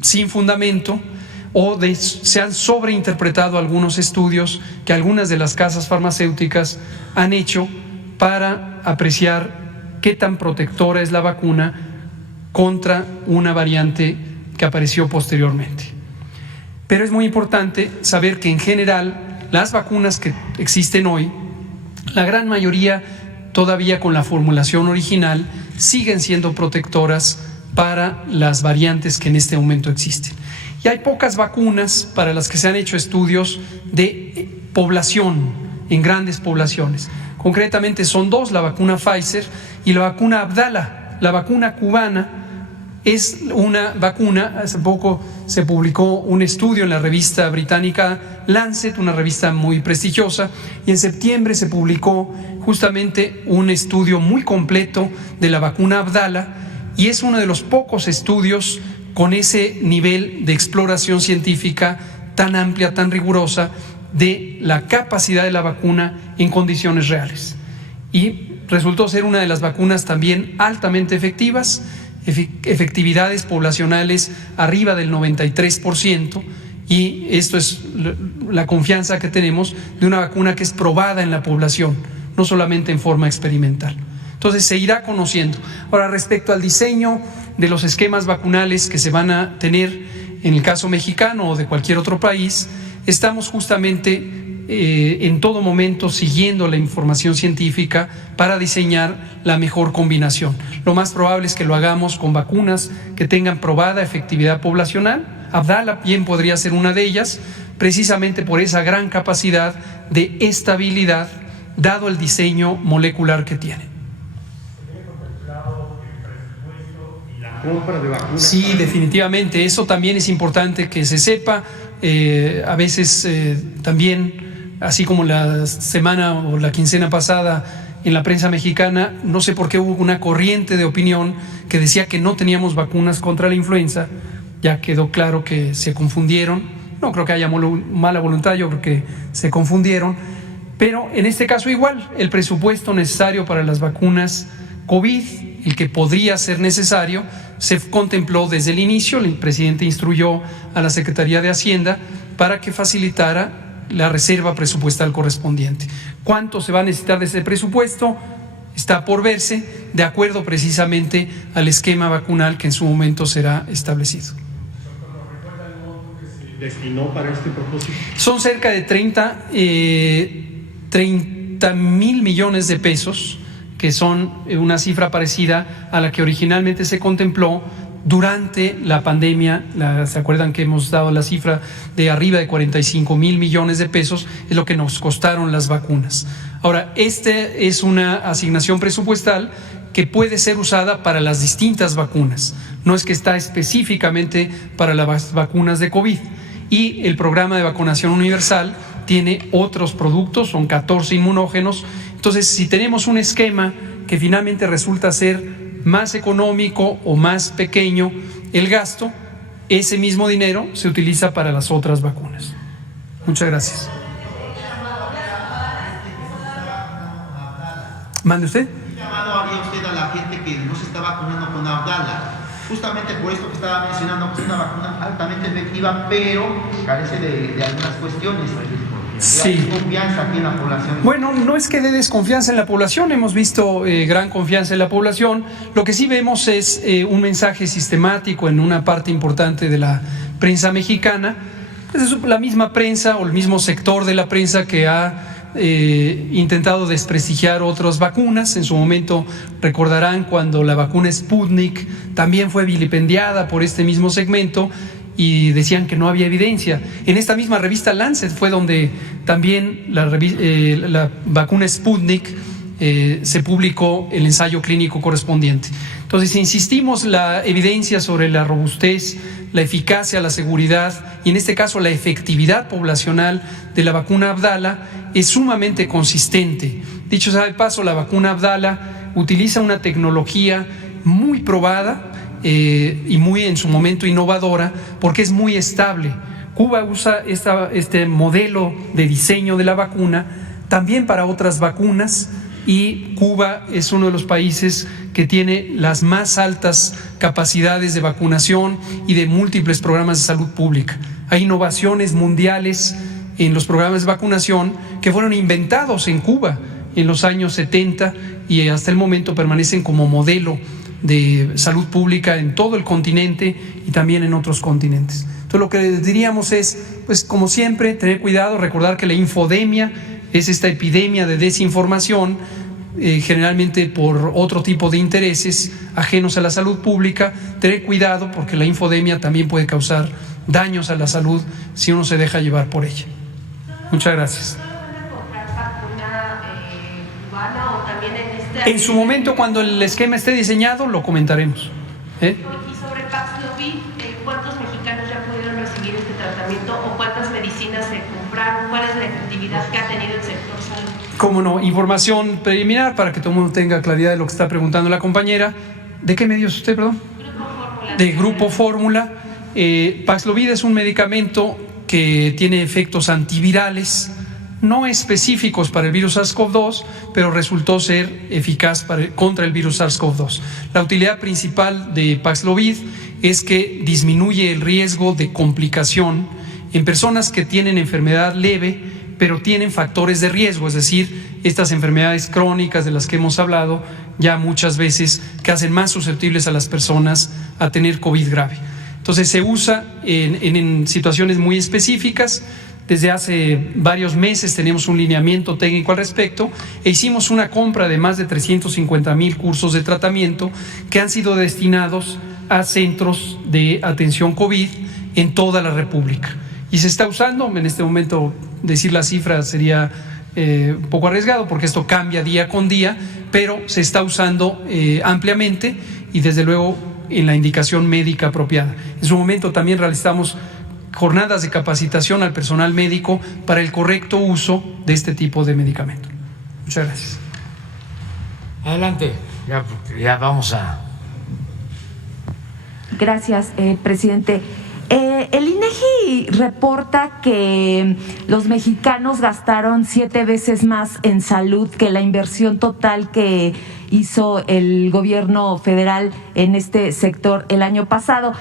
sin fundamento, se han sobreinterpretado algunos estudios que algunas de las casas farmacéuticas han hecho para apreciar qué tan protectora es la vacuna contra una variante que apareció posteriormente. Pero es muy importante saber que en general las vacunas que existen hoy, la gran mayoría todavía con la formulación original, siguen siendo protectoras para las variantes que en este momento existen. Y hay pocas vacunas para las que se han hecho estudios de población, en grandes poblaciones. Concretamente son 2, la vacuna Pfizer y la vacuna Abdala. La vacuna cubana es una vacuna, hace poco se publicó un estudio en la revista británica Lancet, una revista muy prestigiosa, y en septiembre se publicó justamente un estudio muy completo de la vacuna Abdala, y es uno de los pocos estudios con ese nivel de exploración científica tan amplia, tan rigurosa, de la capacidad de la vacuna en condiciones reales. Y resultó ser una de las vacunas también altamente efectivas, efectividades poblacionales arriba del 93%, y esto es la confianza que tenemos de una vacuna que es probada en la población, no solamente en forma experimental. Entonces se irá conociendo. Ahora, respecto al diseño de los esquemas vacunales que se van a tener en el caso mexicano o de cualquier otro país, estamos justamente en todo momento siguiendo la información científica para diseñar la mejor combinación. Lo más probable es que lo hagamos con vacunas que tengan probada efectividad poblacional. Abdala bien podría ser una de ellas, precisamente por esa gran capacidad de estabilidad, dado el diseño molecular que tiene. Sí, definitivamente, eso también es importante que se sepa. A veces también, así como la semana o la quincena pasada en la prensa mexicana, no sé por qué hubo una corriente de opinión que decía que no teníamos vacunas contra la influenza. Ya quedó claro que se confundieron. No creo que haya mala voluntad, yo creo que se confundieron. Pero en este caso igual, el presupuesto necesario para las vacunas COVID, el que podría ser necesario, se contempló desde el inicio. El presidente instruyó a la Secretaría de Hacienda para que facilitara la reserva presupuestal correspondiente. ¿Cuánto se va a necesitar de ese presupuesto? Está por verse, de acuerdo precisamente al esquema vacunal que en su momento será establecido. ¿Recuerda el monto que se destinó para este propósito? Son cerca de 30,000 millones de pesos, que son una cifra parecida a la que originalmente se contempló durante la pandemia. ¿Se acuerdan que hemos dado la cifra de arriba de 45,000 millones de pesos? Es lo que nos costaron las vacunas. Ahora, este es una asignación presupuestal que puede ser usada para las distintas vacunas. No es que está específicamente para las vacunas de COVID. Y el programa de vacunación universal tiene otros productos, son 14 inmunógenos. Entonces, si tenemos un esquema que finalmente resulta ser más económico o más pequeño el gasto, ese mismo dinero se utiliza para las otras vacunas. Muchas gracias. ¿Mande usted? ¿Qué llamado haría usted a la gente que no se está vacunando con Abdala? Justamente por esto que estaba mencionando, que es una vacuna altamente efectiva, pero carece de algunas cuestiones. Sí. ¿Hay confianza aquí en la población? Bueno, no es que dé desconfianza en la población, hemos visto gran confianza en la población. Lo que sí vemos es un mensaje sistemático en una parte importante de la prensa mexicana. Pues es la misma prensa o el mismo sector de la prensa que ha intentado desprestigiar otras vacunas. En su momento recordarán cuando la vacuna Sputnik también fue vilipendiada por este mismo segmento y decían que no había evidencia. En esta misma revista Lancet fue donde también la vacuna Sputnik se publicó el ensayo clínico correspondiente. Entonces, insistimos, la evidencia sobre la robustez, la eficacia, la seguridad y en este caso la efectividad poblacional de la vacuna Abdala es sumamente consistente. Dicho sea de paso, la vacuna Abdala utiliza una tecnología muy probada y muy en su momento innovadora, porque es muy estable. Cuba usa este modelo de diseño de la vacuna también para otras vacunas, y Cuba es uno de los países que tiene las más altas capacidades de vacunación y de múltiples programas de salud pública. Hay innovaciones mundiales en los programas de vacunación que fueron inventados en Cuba en los años 70 y hasta el momento permanecen como modelo de salud pública en todo el continente y también en otros continentes. Entonces lo que les diríamos es, pues como siempre, tener cuidado, recordar que la infodemia es esta epidemia de desinformación, generalmente por otro tipo de intereses ajenos a la salud pública. Tener cuidado porque la infodemia también puede causar daños a la salud si uno se deja llevar por ella. Muchas gracias. En su momento, cuando el esquema esté diseñado, lo comentaremos. Y sobre Paxlovid, ¿cuántos mexicanos ya pudieron recibir este tratamiento o cuántas medicinas se compraron? ¿Cuál es la efectividad que ha tenido el sector salud? Cómo no, información preliminar para que todo el mundo tenga claridad de lo que está preguntando la compañera. ¿De qué medio es usted, perdón? Grupo Fórmula. De Grupo Fórmula. Paxlovid es un medicamento que tiene efectos antivirales no específicos para el virus SARS-CoV-2, pero resultó ser eficaz contra el virus SARS-CoV-2. La utilidad principal de Paxlovid es que disminuye el riesgo de complicación en personas que tienen enfermedad leve, pero tienen factores de riesgo, es decir, estas enfermedades crónicas de las que hemos hablado ya muchas veces, que hacen más susceptibles a las personas a tener COVID grave. Entonces se usa en situaciones muy específicas. Desde hace varios meses tenemos un lineamiento técnico al respecto e hicimos una compra de más de 350,000 cursos de tratamiento que han sido destinados a centros de atención COVID en toda la República. Y se está usando, en este momento decir la cifra sería un poco arriesgado porque esto cambia día con día, pero se está usando ampliamente y desde luego en la indicación médica apropiada. En su momento también realizamos jornadas de capacitación al personal médico para el correcto uso de este tipo de medicamento. Muchas gracias. Adelante, ya vamos a... Gracias, presidente. El INEGI reporta que los mexicanos gastaron 7 veces más en salud que la inversión total que hizo el gobierno federal en este sector el año pasado.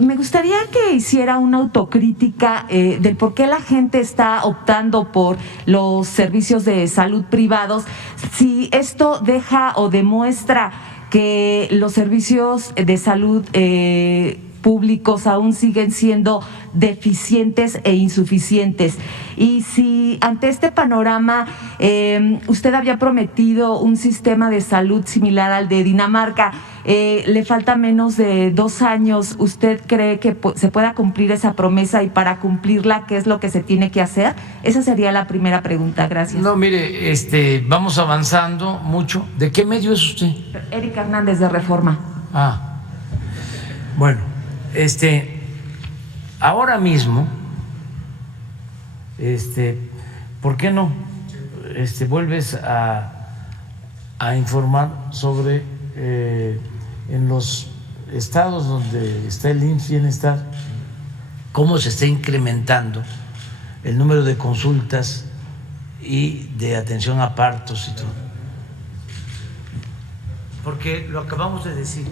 Me gustaría que hiciera una autocrítica del por qué la gente está optando por los servicios de salud privados, si esto deja o demuestra que los servicios de salud públicos aún siguen siendo deficientes e insuficientes. Y si ante este panorama usted había prometido un sistema de salud similar al de Dinamarca, le falta menos de 2 años, ¿usted cree que se pueda cumplir esa promesa? Y para cumplirla, ¿qué es lo que se tiene que hacer? Esa sería la primera pregunta. Gracias. No, mire, vamos avanzando mucho. ¿De qué medio es usted? Erika Hernández, de Reforma. Bueno. Ahora mismo, ¿por qué no vuelves a informar sobre en los estados donde está el IMSS Bienestar cómo se está incrementando el número de consultas y de atención a partos y todo? Porque lo acabamos de decir.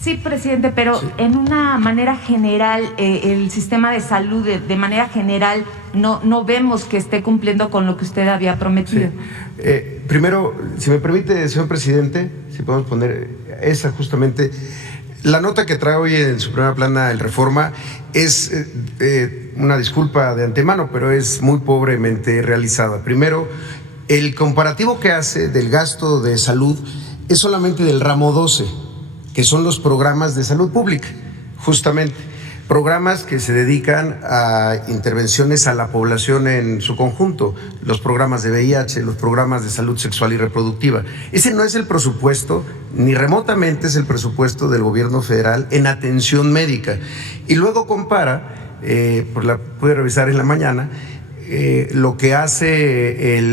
Sí, presidente, pero sí, en una manera general, el sistema de salud, de manera general, no vemos que esté cumpliendo con lo que usted había prometido. Sí. Primero, si me permite, señor presidente, si podemos poner esa justamente. La nota que trae hoy en su primera plana el Reforma es una disculpa de antemano, pero es muy pobremente realizada. Primero, el comparativo que hace del gasto de salud es solamente del ramo 12, que son los programas de salud pública, justamente, programas que se dedican a intervenciones a la población en su conjunto, los programas de VIH, los programas de salud sexual y reproductiva. Ese no es el presupuesto, ni remotamente es el presupuesto del gobierno federal en atención médica. Y luego compara, pues la pude revisar en la mañana, lo que hace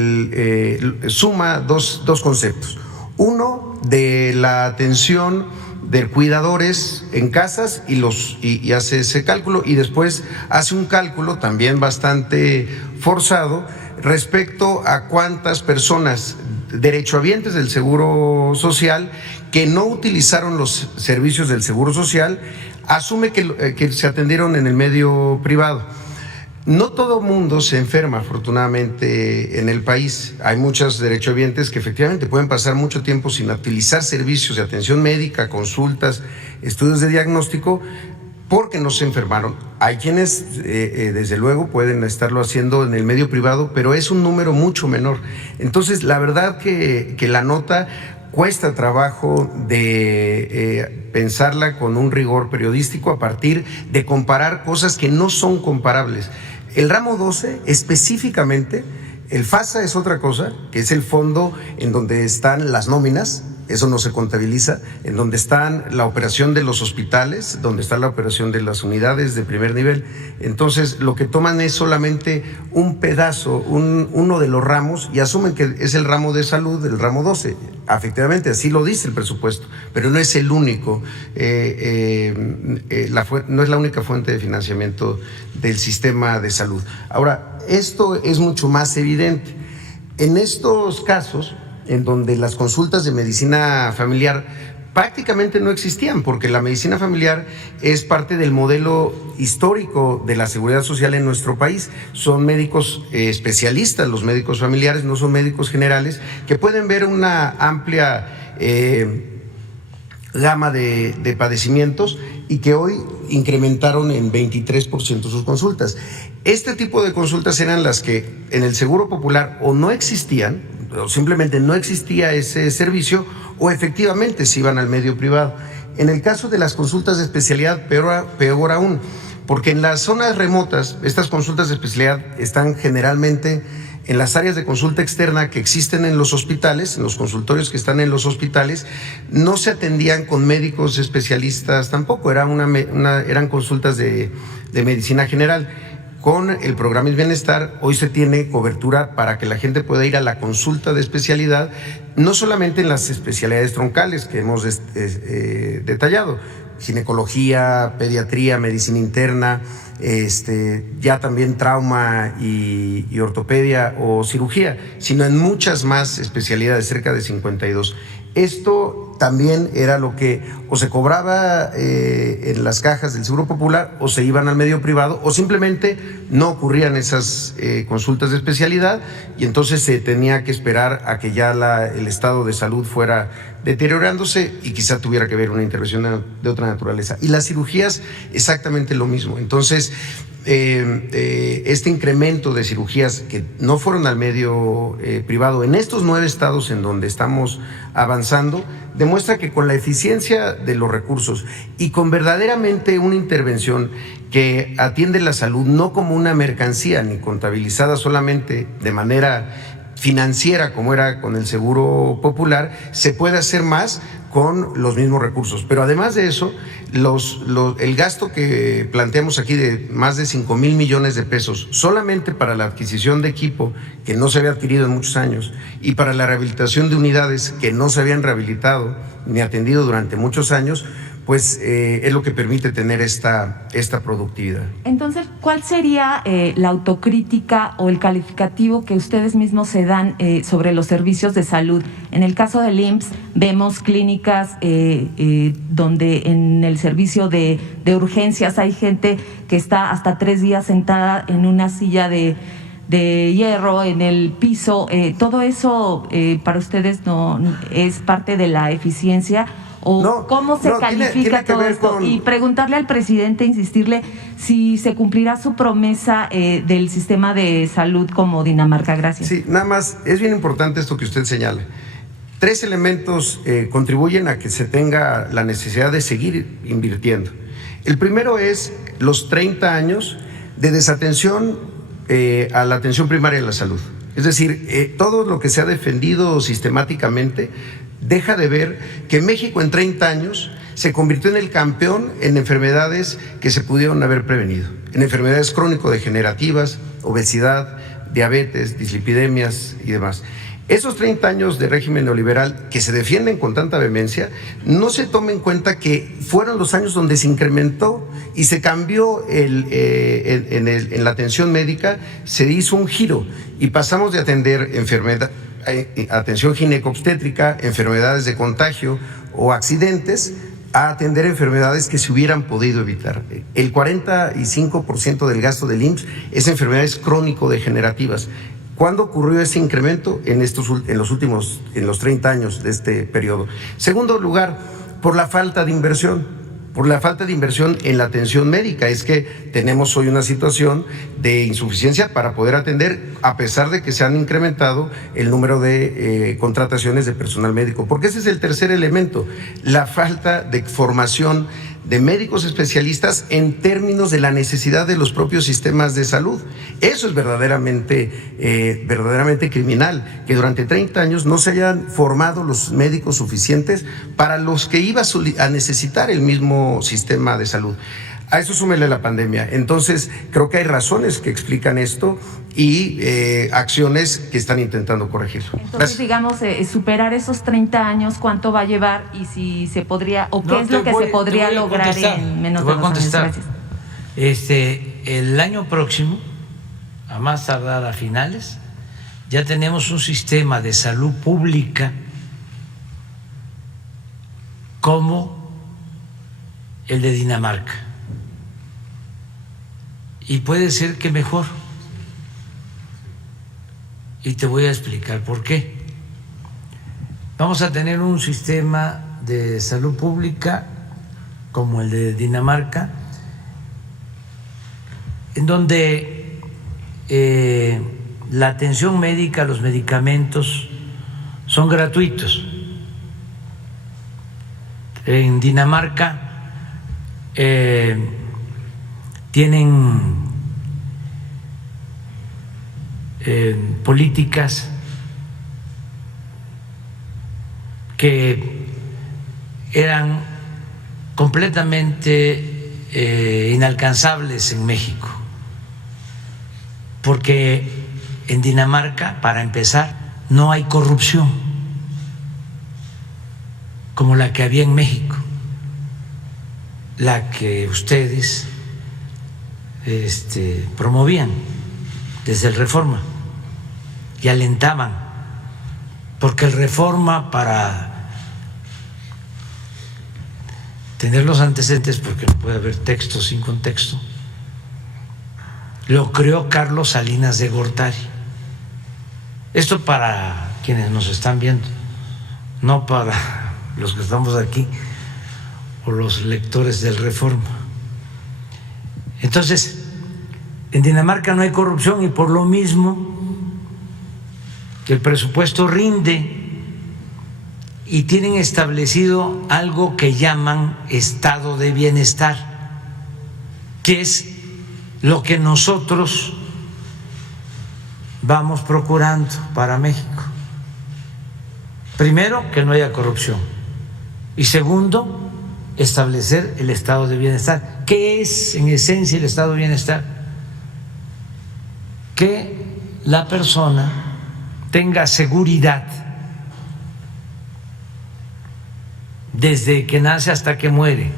suma dos conceptos. Uno, de la atención de cuidadores en casas y hace ese cálculo, y después hace un cálculo también bastante forzado respecto a cuántas personas derechohabientes del Seguro Social que no utilizaron los servicios del Seguro Social, asume que se atendieron en el medio privado. No todo mundo se enferma, afortunadamente, en el país. Hay muchos derechohabientes que efectivamente pueden pasar mucho tiempo sin utilizar servicios de atención médica, consultas, estudios de diagnóstico, porque no se enfermaron. Hay quienes, desde luego, pueden estarlo haciendo en el medio privado, pero es un número mucho menor. Entonces, la verdad que la nota cuesta trabajo de pensarla con un rigor periodístico a partir de comparar cosas que no son comparables. El ramo 12 específicamente, el FASA es otra cosa, que es el fondo en donde están las nóminas, eso no se contabiliza, en donde están la operación de los hospitales, donde está la operación de las unidades de primer nivel. Entonces, lo que toman es solamente un pedazo, uno de los ramos, y asumen que es el ramo de salud, el ramo 12. Efectivamente, así lo dice el presupuesto, pero no es el único, no es la única fuente de financiamiento del sistema de salud. Ahora, esto es mucho más evidente. En estos casos, en donde las consultas de medicina familiar prácticamente no existían, porque la medicina familiar es parte del modelo histórico de la seguridad social en nuestro país. Son médicos especialistas, los médicos familiares, no son médicos generales, que pueden ver una amplia gama de padecimientos y que hoy incrementaron en 23% sus consultas. Este tipo de consultas eran las que en el Seguro Popular o no existían, o simplemente no existía ese servicio, o efectivamente se iban al medio privado. En el caso de las consultas de especialidad, peor aún, porque en las zonas remotas, estas consultas de especialidad están generalmente en las áreas de consulta externa que existen en los hospitales, en los consultorios que están en los hospitales, no se atendían con médicos especialistas tampoco, eran consultas de medicina general. Con el programa Bienestar, hoy se tiene cobertura para que la gente pueda ir a la consulta de especialidad, no solamente en las especialidades troncales que hemos detallado, ginecología, pediatría, medicina interna, ya también trauma y ortopedia o cirugía, sino en muchas más especialidades, cerca de 52. Esto también era lo que o se cobraba en las cajas del Seguro Popular, o se iban al medio privado, o simplemente no ocurrían esas consultas de especialidad, y entonces se tenía que esperar a que ya el estado de salud fuera deteriorándose y quizá tuviera que haber una intervención de otra naturaleza. Y las cirugías, exactamente lo mismo. Entonces, este incremento de cirugías que no fueron al medio privado en estos 9 estados en donde estamos avanzando, demuestra que con la eficiencia de los recursos y con verdaderamente una intervención que atiende la salud no como una mercancía ni contabilizada solamente de manera financiera como era con el Seguro Popular, se puede hacer más con los mismos recursos. Pero además de eso, el gasto que planteamos aquí de más de 5,000 millones de pesos solamente para la adquisición de equipo que no se había adquirido en muchos años y para la rehabilitación de unidades que no se habían rehabilitado ni atendido durante muchos años, pues es lo que permite tener esta productividad. Entonces, ¿cuál sería la autocrítica o el calificativo que ustedes mismos se dan sobre los servicios de salud? En el caso del IMSS, vemos clínicas donde en el servicio de urgencias hay gente que está hasta 3 días sentada en una silla de hierro en el piso. ¿Todo eso para ustedes no es parte de la eficiencia? ¿O no, cómo se califica todo esto? Y preguntarle al presidente, insistirle si se cumplirá su promesa del sistema de salud como Dinamarca. Gracias. Sí, nada más, es bien importante esto que usted señala. 3 elementos contribuyen a que se tenga la necesidad de seguir invirtiendo. El primero es los 30 años de desatención a la atención primaria de la salud. Es decir, todo lo que se ha defendido sistemáticamente deja de ver que México en 30 años se convirtió en el campeón en enfermedades que se pudieron haber prevenido, en enfermedades crónico-degenerativas, obesidad, diabetes, dislipidemias y demás. Esos 30 años de régimen neoliberal que se defienden con tanta vehemencia, no se toma en cuenta que fueron los años donde se incrementó y se cambió en la atención médica, se hizo un giro y pasamos de atender atención ginecobstétrica, enfermedades de contagio o accidentes, a atender enfermedades que se hubieran podido evitar. El 45% del gasto del IMSS es enfermedades crónico-degenerativas. ¿Cuándo ocurrió ese incremento? En los 30 años de este periodo. Segundo lugar, por la falta de inversión. Por la falta de inversión en la atención médica. Es que tenemos hoy una situación de insuficiencia para poder atender, a pesar de que se han incrementado el número de contrataciones de personal médico. Porque ese es el tercer elemento, la falta de formación de médicos especialistas en términos de la necesidad de los propios sistemas de salud. Eso es verdaderamente criminal, que durante 30 años no se hayan formado los médicos suficientes para los que iba a necesitar el mismo sistema de salud. A eso súmele la pandemia. Entonces, creo que hay razones que explican esto y acciones que están intentando corregirlo. Entonces, digamos, superar esos 30 años, ¿cuánto va a llevar? Y si se podría, o qué es lo que se podría lograr en menos de 2 años. Gracias. El año próximo, a más tardar a finales, ya tenemos un sistema de salud pública como el de Dinamarca. Y puede ser que mejor. Y te voy a explicar por qué. Vamos a tener un sistema de salud pública como el de Dinamarca, en donde la atención médica, los medicamentos son gratuitos. En Dinamarca tienen políticas que eran completamente inalcanzables en México, porque en Dinamarca, para empezar, no hay corrupción como la que había en México, la que ustedes promovían desde el Reforma y alentaban, porque el Reforma, para tener los antecedentes, porque no puede haber texto sin contexto, lo creó Carlos Salinas de Gortari. Esto para quienes nos están viendo, no para los que estamos aquí o los lectores del Reforma. Entonces, en Dinamarca no hay corrupción y por lo mismo que el presupuesto rinde y tienen establecido algo que llaman estado de bienestar, que es lo que nosotros vamos procurando para México. Primero, que no haya corrupción, y segundo, establecer el estado de bienestar. ¿Qué es en esencia el estado de bienestar? Que la persona tenga seguridad desde que nace hasta que muere,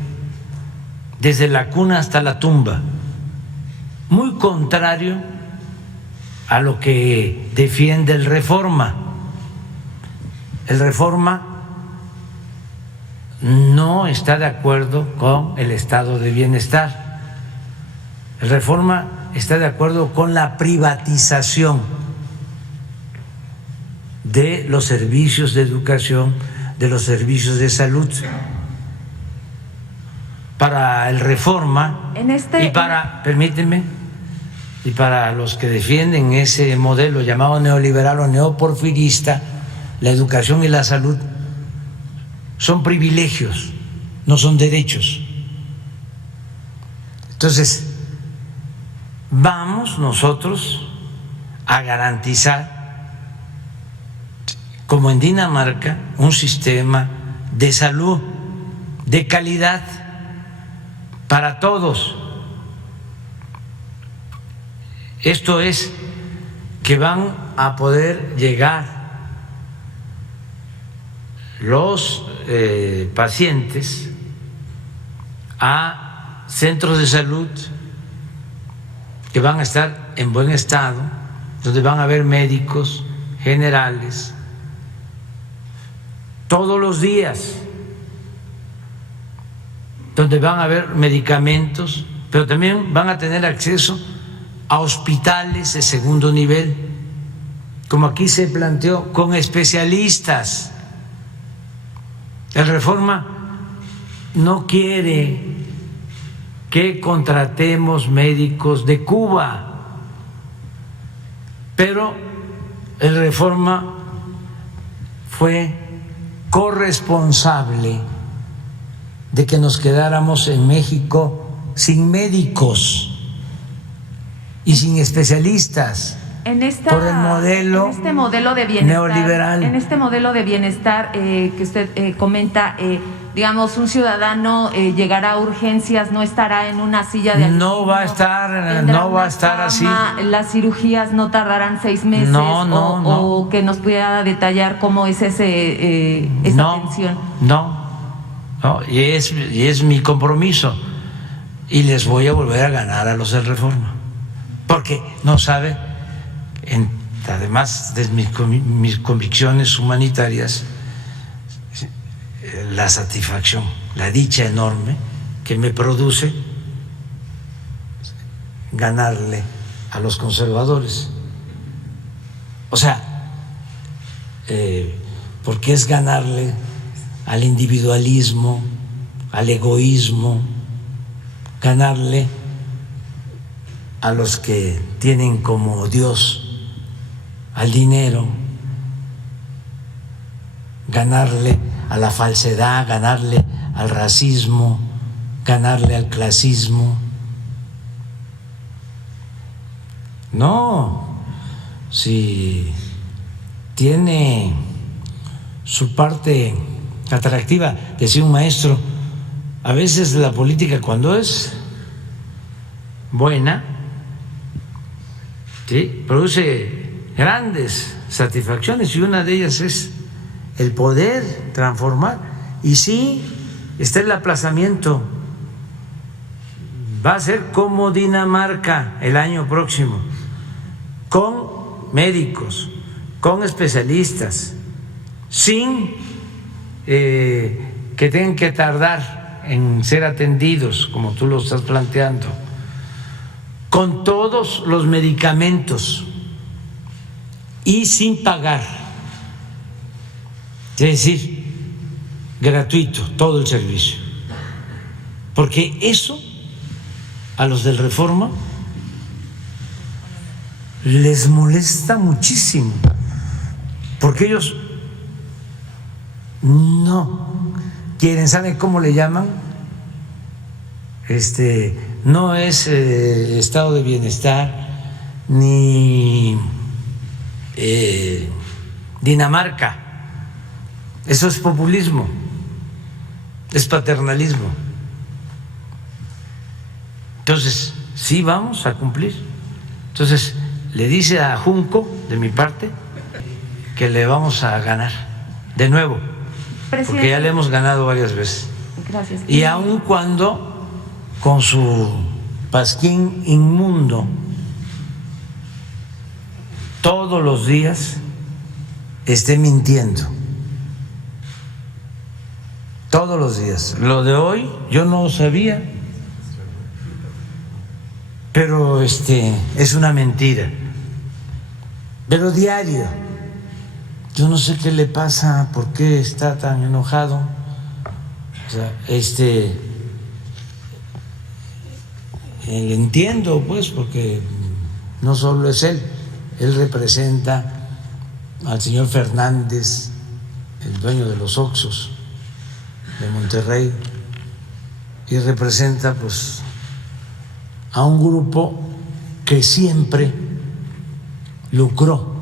desde la cuna hasta la tumba. Muy contrario a lo que defiende el Reforma. El Reforma no está de acuerdo con el estado de bienestar. El Reforma está de acuerdo con la privatización de los servicios de educación, de los servicios de salud. Para el Reforma y para, permítanme, y para los que defienden ese modelo llamado neoliberal o neoporfirista, la educación y la salud son privilegios, no son derechos. Entonces, vamos nosotros a garantizar, como en Dinamarca, un sistema de salud de calidad para todos. Esto es que van a poder llegar los pacientes a centros de salud que van a estar en buen estado, donde van a haber médicos generales todos los días, donde van a haber medicamentos, pero también van a tener acceso a hospitales de segundo nivel, como aquí se planteó, con especialistas. El Reforma no quiere que contratemos médicos de Cuba, pero el Reforma fue corresponsable de que nos quedáramos en México sin médicos y sin especialistas. Por el modelo, en este modelo de bienestar, neoliberal. En este modelo de bienestar que usted comenta, digamos, un ciudadano llegará a urgencias, no estará en una silla de aluminio, no va a estar así. Las cirugías no tardarán 6 meses. O que nos pudiera detallar cómo es esa atención. Y es mi compromiso, y les voy a volver a ganar a los del Reforma, porque no sabe, además de mis convicciones humanitarias, la satisfacción, la dicha enorme que me produce ganarle a los conservadores. O sea, porque es ganarle al individualismo, al egoísmo, ganarle a los que tienen como Dios al dinero, ganarle a la falsedad, ganarle al racismo, ganarle al clasismo. No, si tiene su parte atractiva, decía un maestro, a veces la política, cuando es buena, ¿sí?, produce grandes satisfacciones, y una de ellas es el poder transformar. Y sí, está el aplazamiento, va a ser como Dinamarca el año próximo, con médicos, con especialistas, sin que tengan que tardar en ser atendidos, como tú lo estás planteando, con todos los medicamentos y sin pagar, es decir, gratuito todo el servicio, porque eso a los del Reforma les molesta muchísimo, porque ellos no quieren, ¿saben cómo le llaman? No es estado de bienestar ni Dinamarca, eso es populismo, es paternalismo. Entonces, sí vamos a cumplir. Entonces, le dice a Junco, de mi parte, que le vamos a ganar de nuevo, porque ya le hemos ganado varias veces. Gracias. Y aun cuando con su pasquín inmundo todos los días esté mintiendo, todos los días. Lo de hoy yo no lo sabía, pero es una mentira, pero diario. Yo no sé qué le pasa, por qué está tan enojado. O sea, entiendo, pues, porque no solo es él representa al señor Fernández, el dueño de los Oxxos de Monterrey, y representa, pues, a un grupo que siempre lucró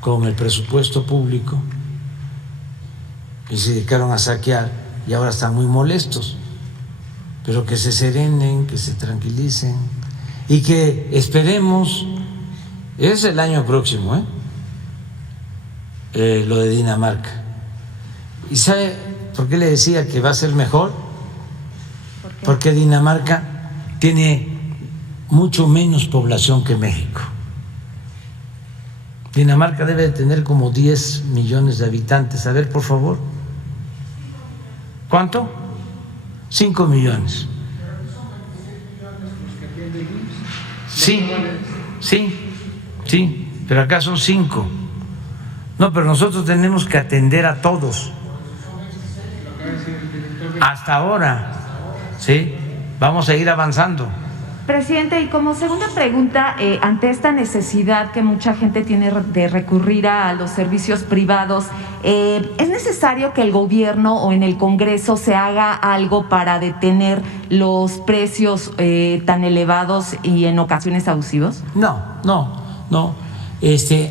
con el presupuesto público y se dedicaron a saquear, y ahora están muy molestos, pero que se serenen, que se tranquilicen, y que esperemos Es el año próximo, lo de Dinamarca. ¿Y sabe por qué le decía que va a ser mejor? Porque Dinamarca tiene mucho menos población que México. Dinamarca debe de tener como 10 millones de habitantes. A ver, por favor. ¿Cuánto? 5 millones. Sí, pero acá son 5. No, pero nosotros tenemos que atender a todos. Hasta ahora, sí, vamos a ir avanzando. Presidente, y como segunda pregunta, ante esta necesidad que mucha gente tiene de recurrir a los servicios privados, ¿es necesario que el gobierno o en el Congreso se haga algo para detener los precios tan elevados y en ocasiones abusivos? No.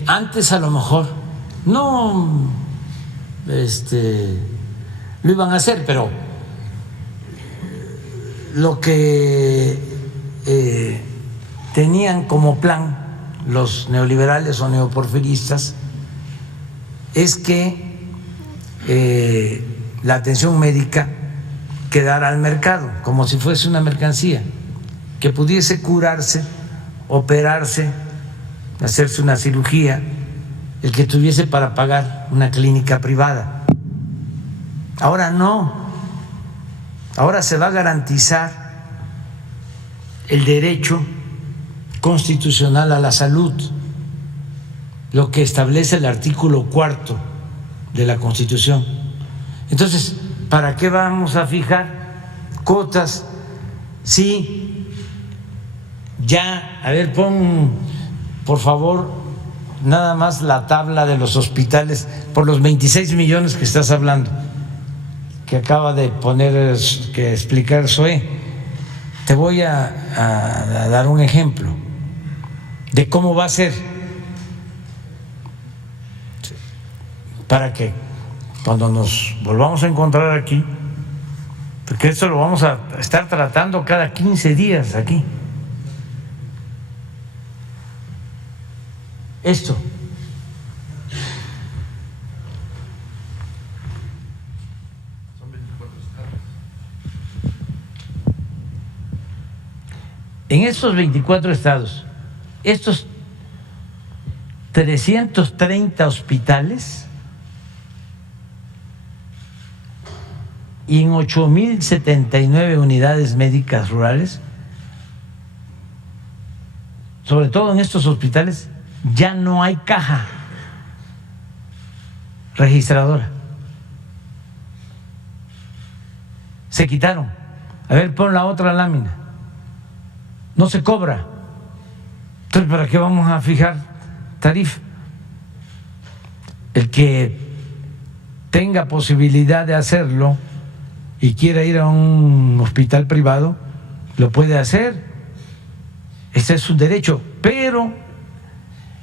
Antes a lo mejor no lo iban a hacer, pero lo que tenían como plan los neoliberales o neoporfiristas es que la atención médica quedara al mercado, como si fuese una mercancía, que pudiese curarse, operarse, hacerse una cirugía, el que tuviese para pagar una clínica privada. Ahora no, ahora se va a garantizar el derecho constitucional a la salud, lo que establece el artículo 4 de la Constitución. Entonces, ¿para qué vamos a fijar cuotas? Sí, ya, a ver, pon por favor nada más la tabla de los hospitales por los 26 millones que estás hablando, que acaba de poner, que explicar Zoé. Te voy a dar un ejemplo de cómo va a ser, para que cuando nos volvamos a encontrar aquí, porque esto lo vamos a estar tratando cada 15 días aquí. Esto. En estos 24 estados, estos 330 hospitales y en 8.079 unidades médicas rurales, sobre todo en estos hospitales, ya no hay caja registradora. Se quitaron. A ver, pon la otra lámina. No se cobra. Entonces, ¿para qué vamos a fijar tarifa? El que tenga posibilidad de hacerlo y quiera ir a un hospital privado, lo puede hacer. Ese es su derecho. Pero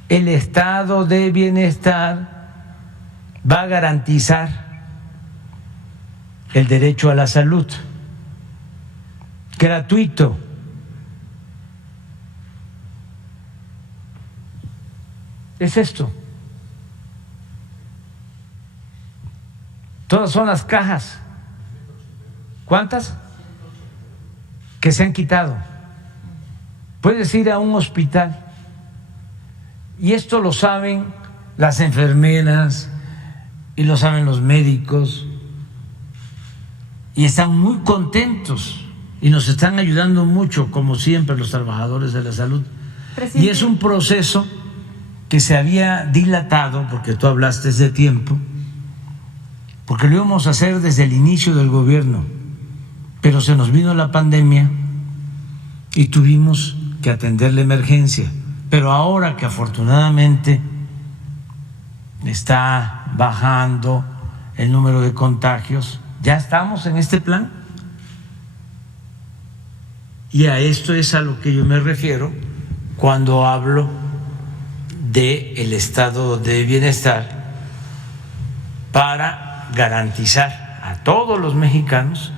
el estado de bienestar va a garantizar el derecho a la salud gratuito. Es esto. Todas son las cajas. ¿Cuántas? Que se han quitado. Puedes ir a un hospital y esto lo saben las enfermeras y lo saben los médicos y están muy contentos y nos están ayudando mucho, como siempre, los trabajadores de la salud. Presidente. Y es un proceso que se había dilatado, porque tú hablaste de tiempo, porque lo íbamos a hacer desde el inicio del gobierno, pero se nos vino la pandemia y tuvimos que atender la emergencia. Pero ahora que afortunadamente está bajando el número de contagios, ya estamos en este plan. Y a esto es a lo que yo me refiero cuando hablo del estado de bienestar, para garantizar a todos los mexicanos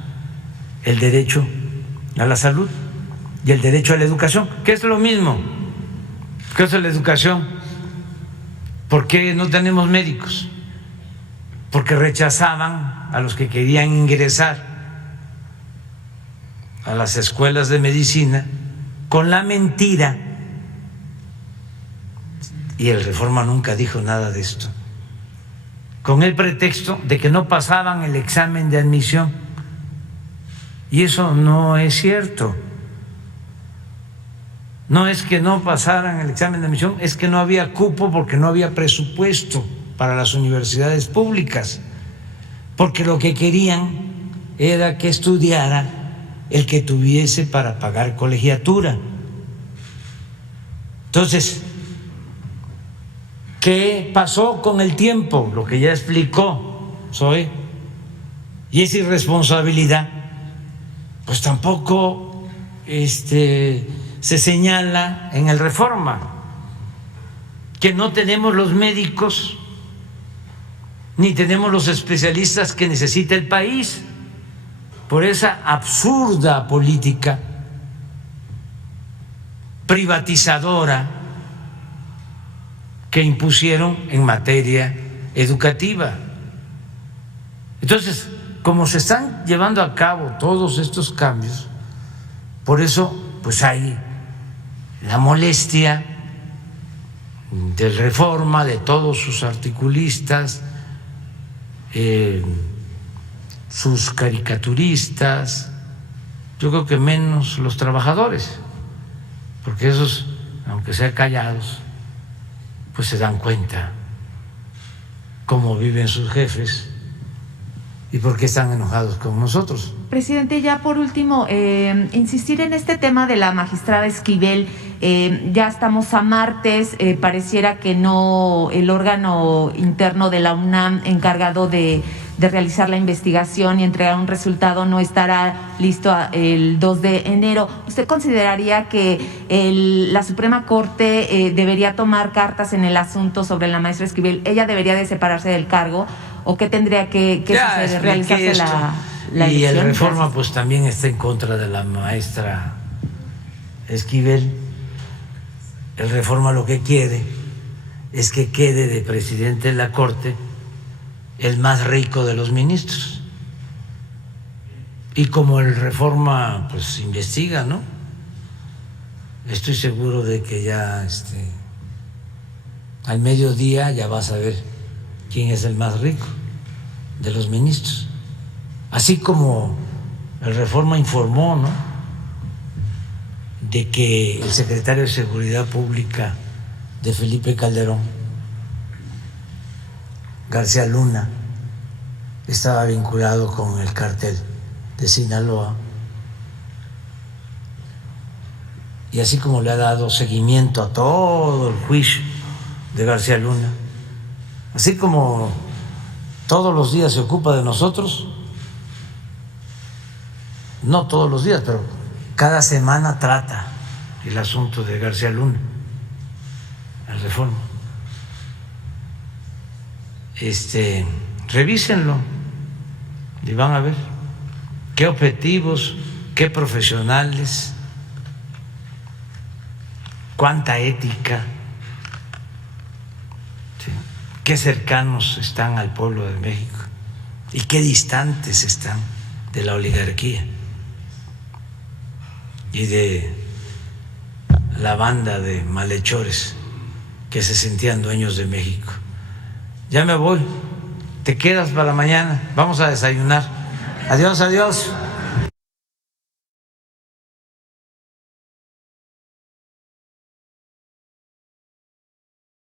el derecho a la salud y el derecho a la educación, que es lo mismo, ¿Qué es la educación? ¿Por qué no tenemos médicos? Porque rechazaban a los que querían ingresar a las escuelas de medicina con la mentira, y el Reforma nunca dijo nada de esto, con el pretexto de que no pasaban el examen de admisión. Y eso no es cierto. No es que no pasaran el examen de admisión, es que no había cupo porque no había presupuesto para las universidades públicas, porque lo que querían era que estudiara el que tuviese para pagar colegiatura. Entonces, ¿qué pasó con el tiempo? Lo que ya explicó Zoe, y esa irresponsabilidad, pues tampoco se señala en el Reforma, que no tenemos los médicos ni tenemos los especialistas que necesita el país por esa absurda política privatizadora que impusieron en materia educativa. Entonces, como se están llevando a cabo todos estos cambios, por eso pues hay la molestia del Reforma, de todos sus articulistas, sus caricaturistas, yo creo que menos los trabajadores, porque esos, aunque sean callados, pues se dan cuenta cómo viven sus jefes y por qué están enojados con nosotros. Presidente, ya por último, insistir en este tema de la magistrada Esquivel. Ya estamos a martes, pareciera que no, el órgano interno de la UNAM encargado de realizar la investigación y entregar un resultado no estará listo el 2 de enero. ¿Usted consideraría que la Suprema Corte debería tomar cartas en el asunto sobre la maestra Esquivel? ¿Ella debería de separarse del cargo o qué tendría que suceder, realizarse la y elección? el Reforma pues también está en contra de la maestra Esquivel. El Reforma lo que quiere es que quede de presidente de la Corte el más rico de los ministros. Y como el Reforma pues investiga, ¿no? Estoy seguro de que ya al mediodía ya vas a ver quién es el más rico de los ministros. Así como el Reforma informó, ¿no?, de que el secretario de Seguridad Pública de Felipe Calderón, García Luna, estaba vinculado con el cártel de Sinaloa, y así como le ha dado seguimiento a todo el juicio de García Luna, así como todos los días se ocupa de nosotros, no todos los días, pero cada semana trata el asunto de García Luna, el Reforma. Revísenlo y van a ver qué objetivos, qué profesionales, cuánta ética, ¿sí?, qué cercanos están al pueblo de México y qué distantes están de la oligarquía y de la banda de malhechores que se sentían dueños de México. Ya me voy, te quedas para mañana, vamos a desayunar. Adiós, adiós.